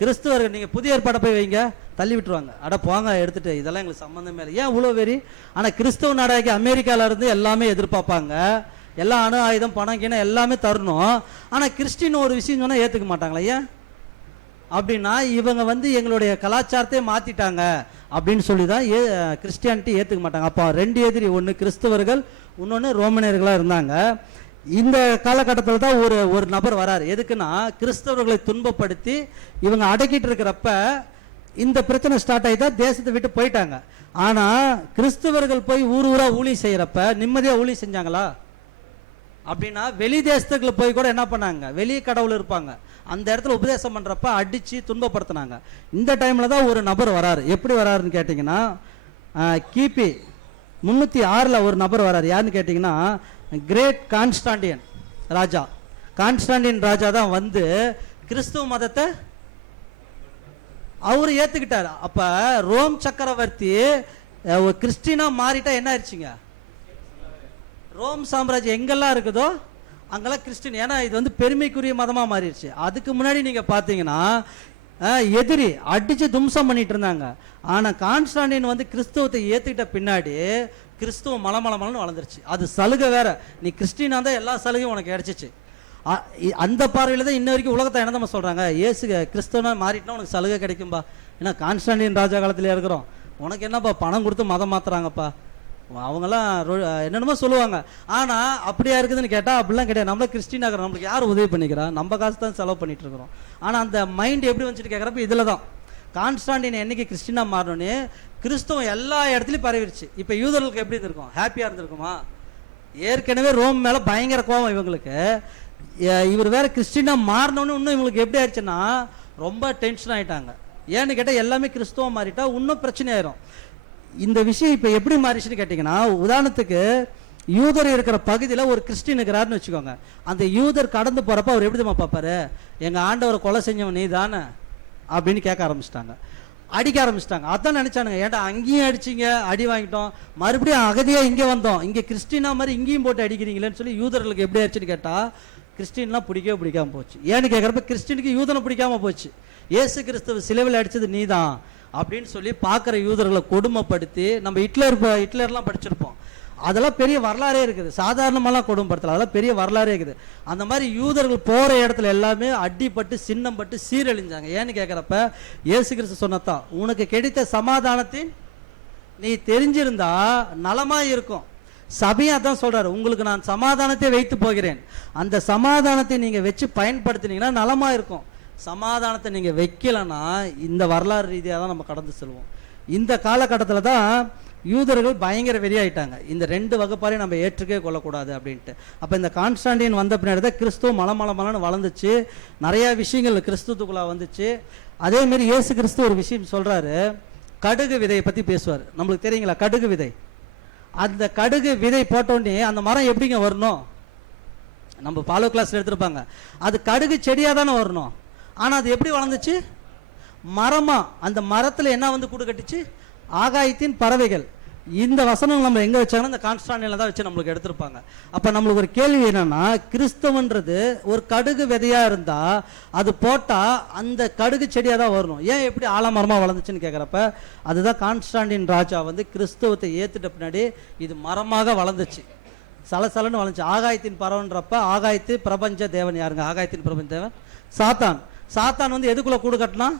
கிறிஸ்தவர்கள் நீங்கள் புதிய ஏற்பாடை போய் வைங்க, தள்ளி விட்டுருவாங்க. அட போங்க எடுத்துகிட்டு, இதெல்லாம் எங்களுக்கு சம்மந்தமே இல்லை. ஏன் இவ்வளோ வெறி? ஆனால் கிறிஸ்தவ நாடாக்கி அமெரிக்காவிலேருந்து எல்லாமே எதிர்பார்ப்பாங்க, எல்லா அணு ஆயுதம் பணம் கீழே எல்லாமே தரணும். ஆனால் கிறிஸ்டின் ஒரு விஷயம் சொன்னால் ஏற்றுக்க மாட்டாங்களா? ஏன் அப்படின்னா இவங்க வந்து எங்களுடைய கலாச்சாரத்தை மாற்றிட்டாங்க அப்படின்னு சொல்லி தான் கிறிஸ்டியானிட்டி ஏற்றுக்க மாட்டாங்க. அப்போ 2 எதிரி, ஒன்று கிறிஸ்தவர்கள், இன்னொன்று ரோமனியர்களாக இருந்தாங்க. இந்த காலகட்டத்தில் தான் ஒரு நபர் வராரு. எதுக்குன்னா கிறிஸ்தவர்களை துன்பப்படுத்தி இவங்க அடக்கிட்டு இருக்கிறப்ப இந்த பிரச்சனை ஸ்டார்ட் ஆகி தான் தேசத்தை விட்டு போயிட்டாங்க. ஆனால் கிறிஸ்தவர்கள் போய் ஊராக ஊழி செய்கிறப்ப நிம்மதியாக ஊழி செஞ்சாங்களா? அப்படின்னா வெளி தேசத்துக்குள்ள போய் கூட என்ன பண்ணாங்க? வெளியே கடவுள் இருப்பாங்க, அந்த இடத்துல உபதேசம் பண்ணுறப்ப அடித்து துன்பப்படுத்தினாங்க. இந்த டைமில் தான் ஒரு நபர் வராரு. எப்படி வராருன்னு கேட்டிங்கன்னா கிபி 306 ஒரு நபர் வராரு. யாருன்னு கேட்டிங்கன்னா கிரேட் கான்ஸ்டாண்டியன் ராஜா. கான்ஸ்டாண்டியன் ராஜா தான் வந்து கிறிஸ்துவ மதத்தை அவர் ஏற்றுக்கிட்டார். அப்போ ரோம் சக்கரவர்த்தி கிறிஸ்டினா மாறிட்டா என்ன ஆயிடுச்சுங்க? ரோம் சாம்ராஜ்யம் எங்கெல்லாம் இருக்குதோ அங்கெல்லாம் கிறிஸ்டின். ஏன்னா இது வந்து பெருமைக்குரிய மதமாக மாறிடுச்சு. அதுக்கு முன்னாடி நீங்கள் பார்த்தீங்கன்னா எதிரி அடித்து தும்சம் பண்ணிட்டு இருந்தாங்க. ஆனால் கான்ஸ்டாண்டின் வந்து கிறிஸ்துவத்தை ஏற்றுக்கிட்ட பின்னாடி கிறிஸ்துவம் மலமலமலன்னு வளர்ந்துருச்சு. அது சலுகை வேற, நீ கிறிஸ்டினா தான் எல்லா சலுகையும் உனக்கு கிடைச்சிச்சு. அந்த பார்வையில் தான் இன்ன வரைக்கும் உலகத்தை என்ன நம்ம சொல்கிறாங்க, ஏசு கிறிஸ்துவனா மாறிட்டுனா உனக்கு சலுகை கிடைக்கும்பா. ஏன்னா கான்ஸ்டாண்டின் ராஜா காலத்திலே இருக்கிறோம், உனக்கு என்னப்பா பணம் கொடுத்து மதம் மாத்துறாங்கப்பா. அவங்கெல்லாம் என்னென்னமோ சொல்லுவாங்க. ஆனால் அப்படியா இருக்குதுன்னு கேட்டால் அப்படிலாம் கிடையாது. நம்மள கிறிஸ்டின் ஆகிறோம், நம்மளுக்கு யார் உதவி பண்ணிக்கிறா? நம்ம காசு தான் செலவு பண்ணிட்டு இருக்கிறோம். ஆனால் அந்த மைண்ட் எப்படி வந்துட்டு கேட்குறப்ப இதில் தான் கான்ஸ்டாண்டின் என்னைக்கு கிறிஸ்டினாக மாறணுன்னு கிறிஸ்தவம் எல்லா இடத்துலையும் பரவிடுச்சு. இப்போ யூதர்களுக்கு எப்படி இருந்திருக்கும்? ஹாப்பியாக இருந்திருக்குமா? ஏற்கனவே ரோம் மேலே பயங்கர கோபம் இவங்களுக்கு. இவர் வேற கிறிஸ்டினாக மாறணுன்னு இன்னும் இவங்களுக்கு எப்படி ஆயிடுச்சுன்னா ரொம்ப டென்ஷன் ஆகிட்டாங்க. ஏன்னு கேட்டால் எல்லாமே கிறிஸ்தவம் மாறிட்டா இன்னும் பிரச்சனை ஆயிரும். இந்த விஷயம் இப்போ எப்படி மாறிச்சுன்னு கேட்டிங்கன்னா, உதாரணத்துக்கு யூதர் இருக்கிற பகுதியில் ஒரு கிறிஸ்டின் இருக்கிறாருன்னு வச்சுக்கோங்க. அந்த யூதர் கடந்து போகிறப்ப அவர் எப்படி தான் பார்ப்பாரு? எங்கள் ஆண்டவரை கொலை செஞ்சவன் நீ தானே அப்படின்னு கேட்க ஆரம்பிச்சிட்டாங்க. அடிக்க ஆரம்பிச்சிட்டாங்க. அதான் நினைச்சானுங்க, ஏன்டா அங்கேயும் அடிச்சிங்க, அடி வாங்கிட்டோம், மறுபடியும் அகதியாக இங்கே வந்தோம், இங்கே கிறிஸ்டினா மாதிரி இங்கேயும் போட்டு அடிக்கிறீங்களேன்னு சொல்லி யூதர்களுக்கு எப்படி ஆயிடுச்சுன்னு கேட்டால் கிறிஸ்டின்லாம் பிடிக்காம போச்சு. ஏன்னு கேட்குறப்ப கிறிஸ்டினுக்கு யூதனை பிடிக்காம போச்சு. இயேசு கிறிஸ்துவ சிலுவையில் அடித்தது நீ தான் அப்படின்னு சொல்லி பார்க்குற யூதர்களை கொடுமைப்படுத்தி, நம்ம ஹிட்லர்லாம் படிச்சிருப்போம், அதெல்லாம் பெரிய வரலாறே இருக்குது, சாதாரணமாலாம் கொடுமைப்படுத்தல, அதெல்லாம் பெரிய வரலாறே இருக்குது. அந்த மாதிரி யூதர்கள் போகிற இடத்துல எல்லாமே அடிப்பட்டு சின்னம்பட்டு சீரழிஞ்சாங்க. ஏன்னு கேட்குறப்ப இயேசு கிறிஸ்து சொன்னதான், உனக்கு கிடைத்த சமாதானத்தின் நீ தெரிஞ்சிருந்தா நலமா இருக்கும். சபையா தான் சொல்றாரு, உங்களுக்கு நான் சமாதானத்தை வைத்து போகிறேன், அந்த சமாதானத்தை நீங்க வச்சு பயன்படுத்தினீங்கன்னா நலமா இருக்கும். சமாதானத்தை நீங்க வைக்கலன்னா இந்த வரலாறு ரீதியாக தான் நம்ம கடந்து செல்வோம். இந்த காலகட்டத்தில் தான் யூதர்கள் பயங்கர வெறியாயிட்டாங்க, இந்த 2 வகுப்பாரையும் நம்ம ஏற்றுக்கே கொள்ளக்கூடாது அப்படின்ட்டு. அப்போ இந்த கான்ஸ்டாண்டின் வந்த பின்னாடி தான் கிறிஸ்துவ மலமலன்னு வளர்ந்துச்சு, நிறையா விஷயங்கள் கிறிஸ்துவுக்குள்ளே வந்துச்சு. அதேமாரி இயேசு கிறிஸ்து ஒரு விஷயம் சொல்கிறாரு, கடுகு விதையை பற்றி பேசுவார். நம்மளுக்கு தெரியுங்களா கடுகு விதை? அந்த கடுகு விதை போட்டோடனே அந்த மரம் எப்படிங்க வரணும்? நம்ம பாலோ கிளாஸில் எடுத்திருப்பாங்க, அது கடுகு செடியாக தானே வரணும். ஆனால் அது எப்படி வளர்ந்துச்சு? மரமா. அந்த மரத்தில் என்ன வந்து கூடு கட்டுச்சு? ஆகாயத்தின் பறவைகள். இந்த வசனம் நம்ம எங்கே வச்சாங்கன்னா இந்த கான்ஸ்டாண்டினில் தான் வச்சு நம்மளுக்கு எடுத்திருப்பாங்க. அப்போ நம்மளுக்கு ஒரு கேள்வி என்னன்னா, கிறிஸ்தவன்றது ஒரு கடுகு விதையாக இருந்தால் அது போட்டால் அந்த கடுகு செடியாக தான் வரணும், ஏன் எப்படி ஆலமரமாக வளர்ந்துச்சுன்னு கேட்குறப்ப அதுதான் கான்ஸ்டாண்டின் ராஜா வந்து கிறிஸ்தவத்தை ஏற்றுட்ட பின்னாடி இது மரமாக வளர்ந்துச்சு, சலசலன்னு வளர்ந்துச்சு. ஆகாயத்தின் பறவைன்றப்ப ஆகாயத்து பிரபஞ்ச தேவன் யாருங்க? ஆகாயத்தின் பிரபஞ்ச தேவன் சாத்தான். சாத்தான் வந்து எதுக்குள்ளே கூடு கட்டினான்?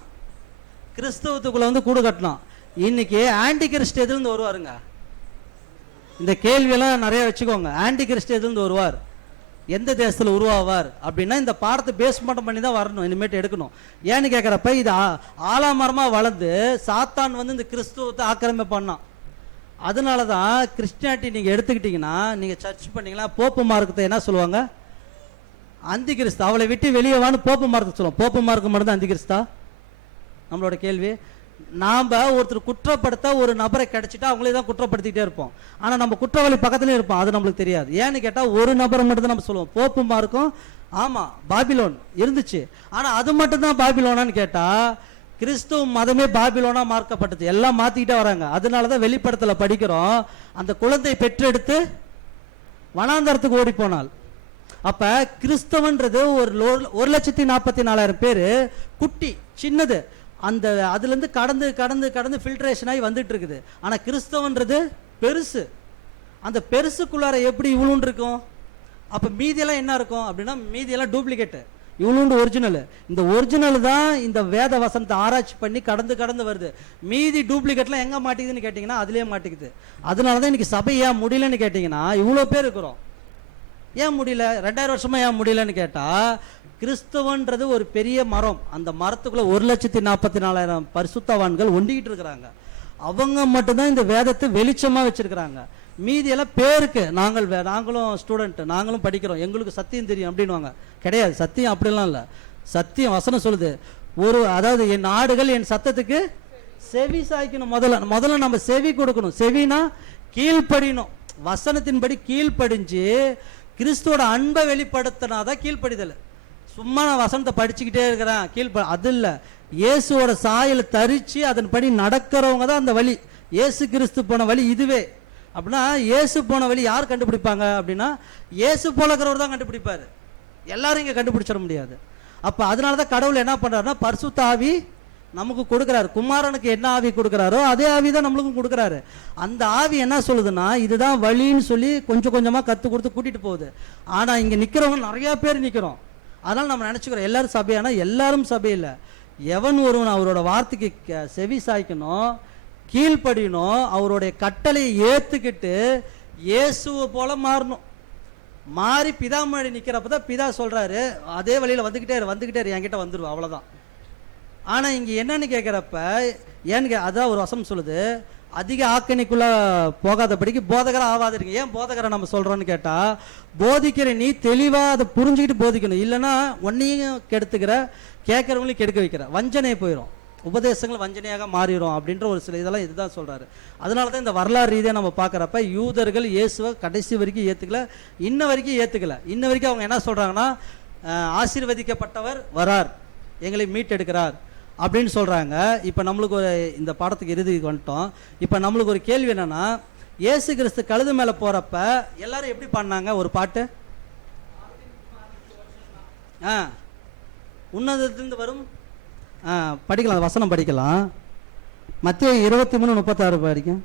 கிறிஸ்தவத்துக்குள்ளே வந்து கூடு கட்டினான். இன்னைக்கு ஆன்டி கிறிஸ்ட் எதுலேருந்து வருவாருங்க? இந்த கேள்வியெல்லாம் நிறைய வச்சுக்கோங்க. ஆன்டி கிறிஸ்ட் எதுலேருந்து வருவார், எந்த தேசத்தில் உருவாவார் அப்படின்னா இந்த பாடத்தை பேஸ் பண்ணி தான் வரணும், இனிமேட்டு எடுக்கணும். ஏன்னு கேட்குறப்ப இது ஆலாமரமாக வளர்ந்து சாத்தான் வந்து இந்த கிறிஸ்துவத்தை ஆக்கிரமிப்பு பண்ணான். அதனால தான் கிறிஸ்டியானிட்டி நீங்கள் எடுத்துக்கிட்டிங்கன்னா, நீங்கள் சர்ச் பண்ணிங்கன்னா போப்பு மார்க்கத்தை என்ன சொல்லுவாங்க? அந்தி கிறிஸ்து. அவளை விட்டு வெளியே வான்னு போப்பு மார்க்கத்தை சொல்லுவோம். போப்பு மார்க்கம் மட்டும் தான் அந்தி கிறிஸ்தா? நம்மளோட கேள்வி. நாம் ஒருத்தர் குற்றப்படுத்த ஒரு நபரை கிடைச்சிட்டா அவங்களே தான் குற்றப்படுத்திக்கிட்டே இருப்போம், ஆனால் நம்ம குற்றவாளி பக்கத்துலேயே இருப்போம், அது நம்மளுக்கு தெரியாது. ஏன்னு கேட்டால் ஒரு நபரை மட்டும் தான் நம்ம சொல்லுவோம். போப்பு மார்க்கம் ஆமாம் பாபிலோன் இருந்துச்சு, ஆனால் அது மட்டும்தான் பாபிலோனான்னு கேட்டால் கிறிஸ்துவ மதமே பாபிலோனா மார்க்கப்பட்டது, எல்லாம் மாற்றிக்கிட்டே வராங்க. அதனால தான் வெளிப்படத்தில் படிக்கிறோம், அந்த குழந்தை பெற்றெடுத்து வனாந்தரத்துக்கு ஓடி போனாள். அப்போ கிறிஸ்தவன்றது ஒரு 1,44,000 பேர் குட்டி சின்னது, அந்த அதுலேருந்து கடந்து கடந்து கடந்து ஃபில்ட்ரேஷன் ஆகி வந்துட்டு இருக்குது. ஆனால் கிறிஸ்தவன்றது பெருசு, அந்த பெருசுக்குள்ளார எப்படி இவ்வளோன்னு இருக்கும்? அப்போ மீதியெல்லாம் என்ன இருக்கும் அப்படின்னா, மீதியெல்லாம் டூப்ளிகேட்டு, இவ்வளோண்டு ஒரிஜினல். இந்த ஒரிஜினல் தான் இந்த வேத வசனத்தை ஆராய்ச்சி பண்ணி கடந்து கடந்து வருது. மீதி டூப்ளிகேட்லாம் எங்கே மாட்டிக்குதுன்னு கேட்டிங்கன்னா அதுலேயே மாட்டிக்குது. அதனால தான் இன்றைக்கி சபை ஏன் முடியலன்னு கேட்டிங்கன்னா, இவ்வளோ பேர் இருக்கிறோம், ஏன் முடியல? 2000 வருஷமா ஏன் முடியலன்னு கேட்டால், கிறிஸ்தவன்றது ஒரு பெரிய மரம், அந்த மரத்துக்குள்ள 1,44,000 பரிசுத்தவான்கள் ஒண்டிக்கிட்டு இருக்கிறாங்க. அவங்க மட்டும்தான் இந்த வேதத்தை வெளிச்சமா வச்சிருக்கிறாங்க. மீதியெல்லாம் பேருக்கு நாங்களும் ஸ்டூடெண்ட், நாங்களும் படிக்கிறோம், எங்களுக்கு சத்தியம் தெரியும் அப்படின்வாங்க. கிடையாது, சத்தியம் அப்படிலாம் இல்லை. சத்தியம் வசனம் சொல்லுது, அதாவது என் ஆடுகள் என் சத்தத்துக்கு செவி சாய்க்கணும். முதல்ல நம்ம செவி கொடுக்கணும். செவினா கீழ்ப்படியணும், வசனத்தின்படி கீழ்ப்படிஞ்சு கிறிஸ்துவோட அன்பை வெளிப்படுத்தினாதான் கீழ்ப்படிதல். சும்மா நான் வசனத்தை படிச்சுக்கிட்டே இருக்கிறேன் அது இல்லை. இயேசுவோட சாயலை தரிச்சு அதன்படி நடக்கிறவங்க தான் அந்த வழி. இயேசு கிறிஸ்து போன வழி இதுவே. அப்படின்னா இயேசு போன வழி யார் கண்டுபிடிப்பாங்க அப்படின்னா, இயேசு போலக்கிறவர் தான் கண்டுபிடிப்பாரு, எல்லாரும் இங்கே கண்டுபிடிச்சிட முடியாது. அப்போ அதனால தான் கடவுள் என்ன பண்ணுறாருன்னா, பரிசுத்த ஆவி நமக்கு கொடுக்குறாரு. குமாரனுக்கு என்ன ஆவி கொடுக்குறாரோ அதே ஆவி தான் நம்மளுக்கும் கொடுக்குறாரு. அந்த ஆவி என்ன சொல்லுதுன்னா, இதுதான் வழின்னு சொல்லி கொஞ்சம் கொஞ்சமாக கற்றுக் கொடுத்து கூட்டிகிட்டு போகுது. ஆனால் இங்கே நிற்கிறவங்க நிறையா பேர் நிற்கிறோம். அதனால் நம்ம நினச்சிக்கிறோம் எல்லாரும் சபையானா, எல்லாரும் சபையில் எவன் ஒருவன் அவரோட வார்த்தைக்கு செவி சாய்க்கணும், கீழ்ப்படியணும், அவருடைய கட்டளையை ஏற்றுக்கிட்டு இயேசுவை போல மாறணும். மாறி பிதா முன்னாடி நிற்கிறப்ப தான் பிதா சொல்கிறாரு, அதே வழியில் வந்துக்கிட்டே என்கிட்ட வந்துடுவோம், அவ்வளோதான். ஆனால் இங்கே என்னன்னு கேட்குறப்ப அதான் ஒரு வசனம் சொல்லுது, அதிக ஆக்கணிக்குள்ளே போகாதபடிக்கு போதகரை ஆகாதிருங்க. ஏன் போதகரை நம்ம சொல்கிறோன்னு கேட்டால், போதிக்கிற நீ தெளிவாக அதை புரிஞ்சுக்கிட்டு போதிக்கணும், இல்லைன்னா ஒன்றையும் கெடுத்துக்கிற, கேட்குறவங்களையும் கெடுக்க வைக்கிற, வஞ்சனையை போயிடும், உபதேசங்கள் வஞ்சனையாக மாறிடும் அப்படின்ற ஒரு சில இதெல்லாம் இதுதான் சொல்கிறாரு. அதனால தான் இந்த வரலாறு ரீதியாக நம்ம பார்க்குறப்ப யூதர்கள் இயேசுவை கடைசி வரைக்கும் ஏற்றுக்கல, இன்ன வரைக்கும் ஏற்றுக்கல. இன்ன வரைக்கும் அவங்க என்ன சொல்கிறாங்கன்னா, ஆசீர்வதிக்கப்பட்டவர் வரார், எங்களை மீட்டெடுக்கிறார், அப்படின்னு சொல்கிறாங்க. இப்போ நம்மளுக்கு ஒரு இந்த பாடத்துக்கு இறுதிக்கு வந்துட்டோம். இப்போ நம்மளுக்கு ஒரு கேள்வி என்னென்னா, இயேசு கிறிஸ்து கழுது மேலே போகிறப்ப எல்லாரும் எப்படி பாடினாங்க? ஒரு பாட்டு உன்னதத்திலிருந்து வரும் படிக்கலாம், வசனம் படிக்கலாம். மத்தேயு 23:36 படிக்கும்.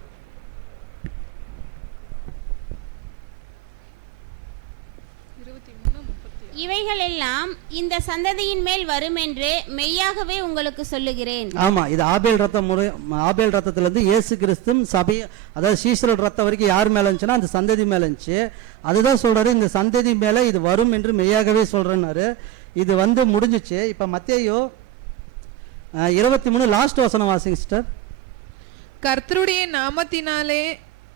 இவைகள் எல்லாம் இந்த சந்ததியின் மேல் வரும் என்று மெய்யாகவே உங்களுக்கு சொல்லுகிறேன். ஆமா, இது ஆபேல் ரத்தத்திலிருந்து இயேசு கிறிஸ்தும் சபை, அதாவது சீசரல் ரத்தம் வரைக்கும் யார் மேல இருந்துச்சுன்னா அந்த சந்ததி மேல இருந்துச்சு. அதுதான் சொல்றாரு, இந்த சந்ததி மேல இது வரும் என்று மெய்யாகவே சொல்றேன்னாரு. இது முடிஞ்சிச்சு. இப்ப மத்தேயு 23 லாஸ்ட் வசனம் வாசிங்க சிஸ்டர். கர்த்தருடைய நாமத்தினாலே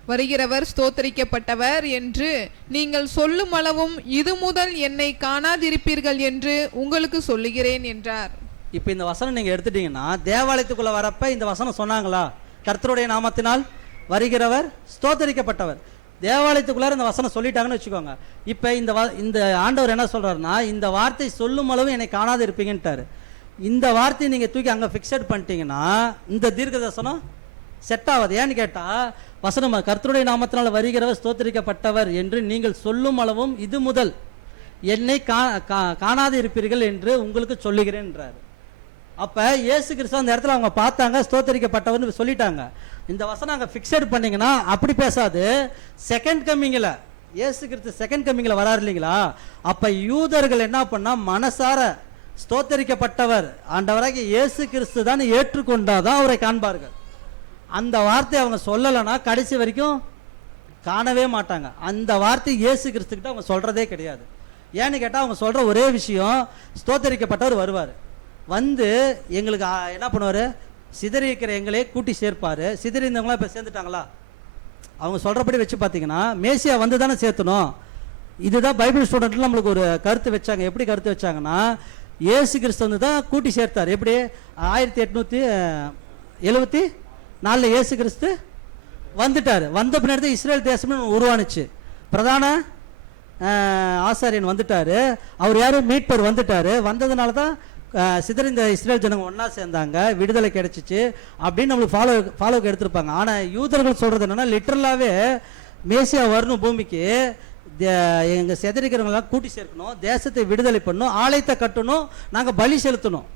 வருகிறவர் ஸ்தோத்தரிக்கப்பட்டவர் என்று நீங்கள் சொல்லும் அளவும் இது முதல் என்னை காணாதிருப்பீர்கள் என்று உங்களுக்கு சொல்லுகிறேன் என்றார். இப்போ இந்த வசனம் நீங்க எடுத்துட்டீங்கன்னா, தேவாலயத்துக்குள்ள வரப்ப இந்த வசனம் சொன்னாங்களா? கர்த்தருடைய நாமத்தினால் வருகிறவர் ஸ்தோத்தரிக்கப்பட்டவர். தேவாலயத்துக்குள்ளார இந்த வசனம் சொல்லிட்டாங்கன்னு வச்சுக்கோங்க. இப்போ இந்த ஆண்டவர் என்ன சொல்றாருன்னா, இந்த வார்த்தை சொல்லும் அளவு என்னை காணாது இருப்பீங்கன்ட்டாரு. இந்த வார்த்தையை நீங்க தூக்கி அங்க ஃபிக்ஸட் பண்ணிட்டீங்கன்னா இந்த தீர்க்க தரிசனம் செட் ஆகாது. ஏன்னு கேட்டா, வசனம் கர்த்தருடைய நாமத்தினால் வருகிறவர் ஸ்தோத்தரிக்கப்பட்டவர் என்று நீங்கள் சொல்லும் அளவும் இது முதல் என்னை காணாது இருப்பீர்கள் என்று உங்களுக்கு சொல்லுகிறேன் என்றார். அப்ப இயேசு கிறிஸ்து அந்த இடத்துல அவங்க பார்த்தாங்க, ஸ்தோத்தரிக்கப்பட்டவர்னு சொல்லிட்டாங்க. இந்த வசனம் அங்க ஃபிக்ஸட் பண்ணீங்கன்னா அப்படி பேசாது. செகண்ட் கம்மிங்ல இயேசு கிறிஸ்து செகண்ட் கம்மிங்ல வராரு இல்லைங்களா? அப்ப யூதர்கள் என்ன பண்ணா, மனசார ஸ்தோத்தரிக்கப்பட்டவர் ஆண்டவராகிய இயேசு கிறிஸ்து தான் ஏற்றுக்கொண்டாதான் அவரை காண்பார்கள். அந்த வார்த்தை அவங்க சொல்லலைன்னா கடைசி வரைக்கும் காணவே மாட்டாங்க. அந்த வார்த்தை இயேசு கிறிஸ்துக்கிட்ட அவங்க சொல்றதே கிடையாது. ஏன்னு கேட்டால் அவங்க சொல்ற ஒரே விஷயம், ஸ்தோத்தரிக்கப்பட்டவர் வருவார், எங்களுக்கு என்ன பண்ணுவார், சிதறி இருக்கிற எங்களே கூட்டி சேர்ப்பார். சிதறி இருந்தவங்களாம் இப்போ சேர்ந்துட்டாங்களா? அவங்க சொல்றபடி வச்சு பார்த்தீங்கன்னா மேசியா வந்து தானே சேர்த்தணும். இதுதான் பைபிள் ஸ்டூடெண்ட்ல நம்மளுக்கு ஒரு கருத்து வச்சாங்க. எப்படி கருத்து வச்சாங்கன்னா, இயேசு கிறிஸ்து வந்து தான் கூட்டி சேர்த்தார். எப்படி 1874 இயேசு கிறிஸ்து வந்துட்டார். வந்த பின்னாடி இஸ்ரேல் தேசம் உருவானுச்சு. பிரதான ஆசாரியன் வந்துட்டாரு. அவர் யாரும் மீட்பர் வந்துட்டாரு. வந்ததுனால தான் சிதறிந்த இஸ்ரேல் ஜனங்க ஒன்னா சேர்ந்தாங்க, விடுதலை கிடைச்சிச்சு அப்படின்னு நம்மளுக்கு ஃபாலோக்கு எடுத்திருப்பாங்க. ஆனா யூதர்கள் சொல்றது என்னன்னா, லிட்டரலாவே மேசியா வரணும் பூமிக்கு, எங்க சிதறிக்கிறவங்களாம் கூட்டி சேர்க்கணும், தேசத்தை விடுதலை பண்ணணும், ஆலயத்தை கட்டணும், நாங்க பலி செலுத்தணும்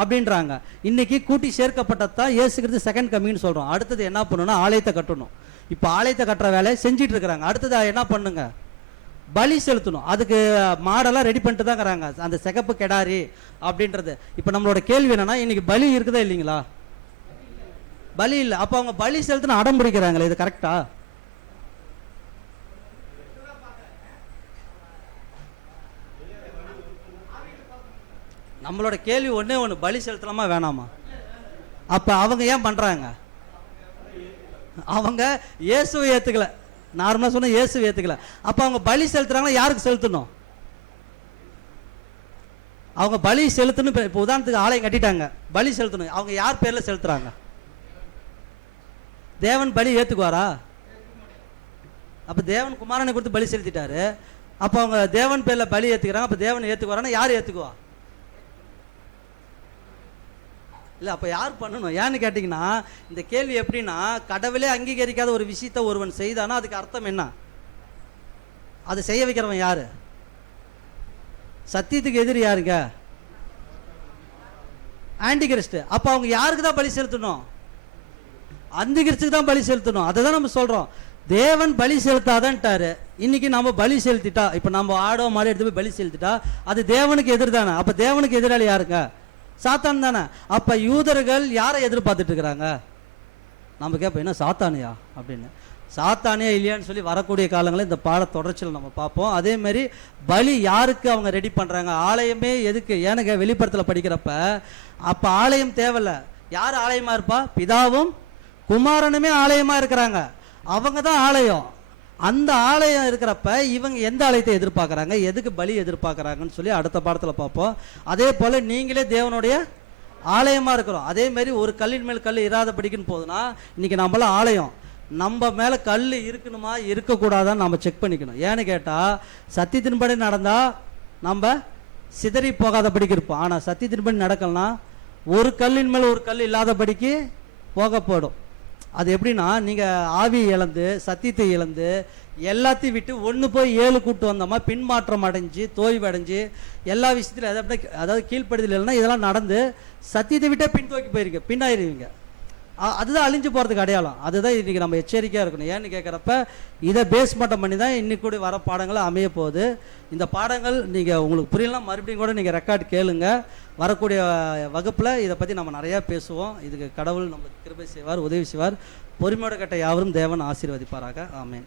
அப்படின்றாங்க. இன்னைக்கு கூட்டி சேர்க்கப்பட்டதான் இயேசு கிறிஸ்து செகண்ட் கமிங்னு சொல்றோம். அடுத்தது என்ன பண்ணணும்னா ஆலயத்தை கட்டணும். இப்போ ஆலயத்தை கட்டுற வேலையை செஞ்சிட்டு இருக்கிறாங்க. அடுத்தது என்ன பண்ணுங்க, பலி செலுத்தணும். அதுக்கு மாடெல்லாம் ரெடி பண்ணிட்டு தான் இருக்கிறாங்க, அந்த சிகப்பு கெடாரி அப்படின்றது. இப்போ நம்மளோட கேள்வி என்னன்னா, இன்னைக்கு பலி இருக்குதா இல்லைங்களா? பலி இல்லை. அப்போ அவங்க பலி செலுத்தின அடம் பிடிக்கிறாங்களே, இது கரெக்டா? நம்மளோட கேள்வி ஒண்ணே ஒன்று, பலி செலுத்தலாமா வேணாமா? அப்ப அவங்க ஏன் பண்றாங்க? அவங்க இயேசுவை ஏத்துக்கல. நார்மலா சொன்ன இயேசுவை ஏத்துக்கல. அப்ப அவங்க பலி செலுத்துறாங்கன்னா யாருக்கு செலுத்தணும்? அவங்க பலி செலுத்தணும். இப்போ உதாரணத்துக்கு ஆலயம் கட்டிட்டாங்க, பலி செலுத்தணும். அவங்க யார் பேர்ல செலுத்துறாங்க? தேவன் பலி ஏத்துக்குவாரா? அப்ப தேவன் குமாரனை கொடுத்து பலி செலுத்திட்டாரு. அப்ப அவங்க தேவன் பேர்ல பலி ஏத்துக்கிறாங்க. அப்ப தேவன் ஏத்துக்குவாரான்னா யார் ஏத்துக்குவா? இல்லை, அப்போ யார் பண்ணணும்? ஏன்னு கேட்டிங்கன்னா, இந்த கேள்வி எப்படின்னா, கடவுளே அங்கீகரிக்காத ஒரு விஷயத்தை ஒருவன் செய்தானா அதுக்கு அர்த்தம் என்ன? அதை செய்ய வைக்கிறவன் யாரு? சத்தியத்துக்கு எதிரி யாருங்க? Anti Christ. அப்போ அவங்க யாருக்கு தான் பலி செலுத்தணும்? அந்த கிறிஸ்துக்கு தான் பலி செலுத்தணும். அதை தான் நம்ம சொல்றோம். தேவன் பலி செலுத்தாதன்ட்டாரு. இன்னைக்கு நம்ம பலி செலுத்திட்டா, இப்போ நம்ம ஆடோ மாதிரி எடுத்து போய் பலி செலுத்திட்டா அது தேவனுக்கு எதிர் தானே. அப்போ தேவனுக்கு எதிராளி யாருங்க? சாத்தான் தானே. அப்ப யூதர்கள் யாரை எதிர்பார்த்துட்டு இருக்கிறாங்க? நம்ம கேட்போம், என்ன சாத்தானியா அப்படின்னு. சாத்தானியா இல்லையான்னு சொல்லி வரக்கூடிய காலங்களில் இந்த பாட தொடர்ச்சியில் நம்ம பார்ப்போம். அதே மாதிரி பலி யாருக்கு அவங்க ரெடி பண்றாங்க? ஆலயமே எதுக்கு? ஏன்னு வெளிப்படத்தில் படிக்கிறப்ப அப்ப ஆலயம் தேவையில்ல. யார் ஆலயமா இருப்பா? பிதாவும் குமாரனுமே ஆலயமா இருக்கிறாங்க. அவங்க தான் ஆலயம். அந்த ஆலயம் இருக்கிறப்ப இவங்க எந்த ஆலயத்தை எதிர்பார்க்குறாங்க, எதுக்கு பலி எதிர்பார்க்குறாங்கன்னு சொல்லி அடுத்த பாடத்தில் பார்ப்போம். அதே போல் நீங்களே தேவனுடைய ஆலயமாக இருக்கிறோம். அதே மாதிரி ஒரு கல்லின் மேல் கல் இராத படிக்குன்னு போதுன்னா, இன்னைக்கு நம்மளாம் ஆலயம். நம்ம மேலே கல் இருக்கணுமா இருக்கக்கூடாதான்னு நம்ம செக் பண்ணிக்கணும். ஏன்னு கேட்டால், சத்தியத்தின்படி நடந்தால் நம்ம சிதறி போகாத படிக்க இருப்போம். ஆனால் சத்தியத்தின்படி நடக்கலனா ஒரு கல்லின் மேல் ஒரு கல் இல்லாதபடிக்கு போகப்படும். அது எப்படின்னா, நீங்கள் ஆவி இழந்து சத்தியத்தை இழந்து எல்லாத்தையும் விட்டு ஒன்று போய் 7 கூட்டு வந்தோமா பின்மாற்றம் அடைஞ்சு தோய்வு அடைஞ்சு எல்லா விஷயத்திலும் அதாவது கீழ்ப்படுதல் இல்லைன்னா இதெல்லாம் நடந்து சத்தியத்தை விட்டே பின்தோக்கி போயிருங்க, பின்னாயிருவீங்க. அதுதான் அழிஞ்சு போகிறதுக்கு அடையாளம். அதுதான் இன்றைக்கி நம்ம எச்சரிக்கையாக இருக்கணும். ஏன்னு கேட்குறப்ப இதை பேஸ் மட்டும் பண்ணி தான் இன்னைக்கு கூட வர பாடங்கள் அமைய போகுது. இந்த பாடங்கள் நீங்கள் உங்களுக்கு புரியலாம், மறுபடியும் கூட நீங்கள் ரெக்கார்ட் கேளுங்க. வரக்கூடிய வகுப்பில் இதை பற்றி நம்ம நிறையா பேசுவோம். இதுக்கு கடவுள் நம்மளுக்கு கிருபை செய்வார், உதவி செய்வார். பொறுமையோட கட்ட யாவரும் தேவன் ஆசீர்வதிப்பாராக. ஆமென்.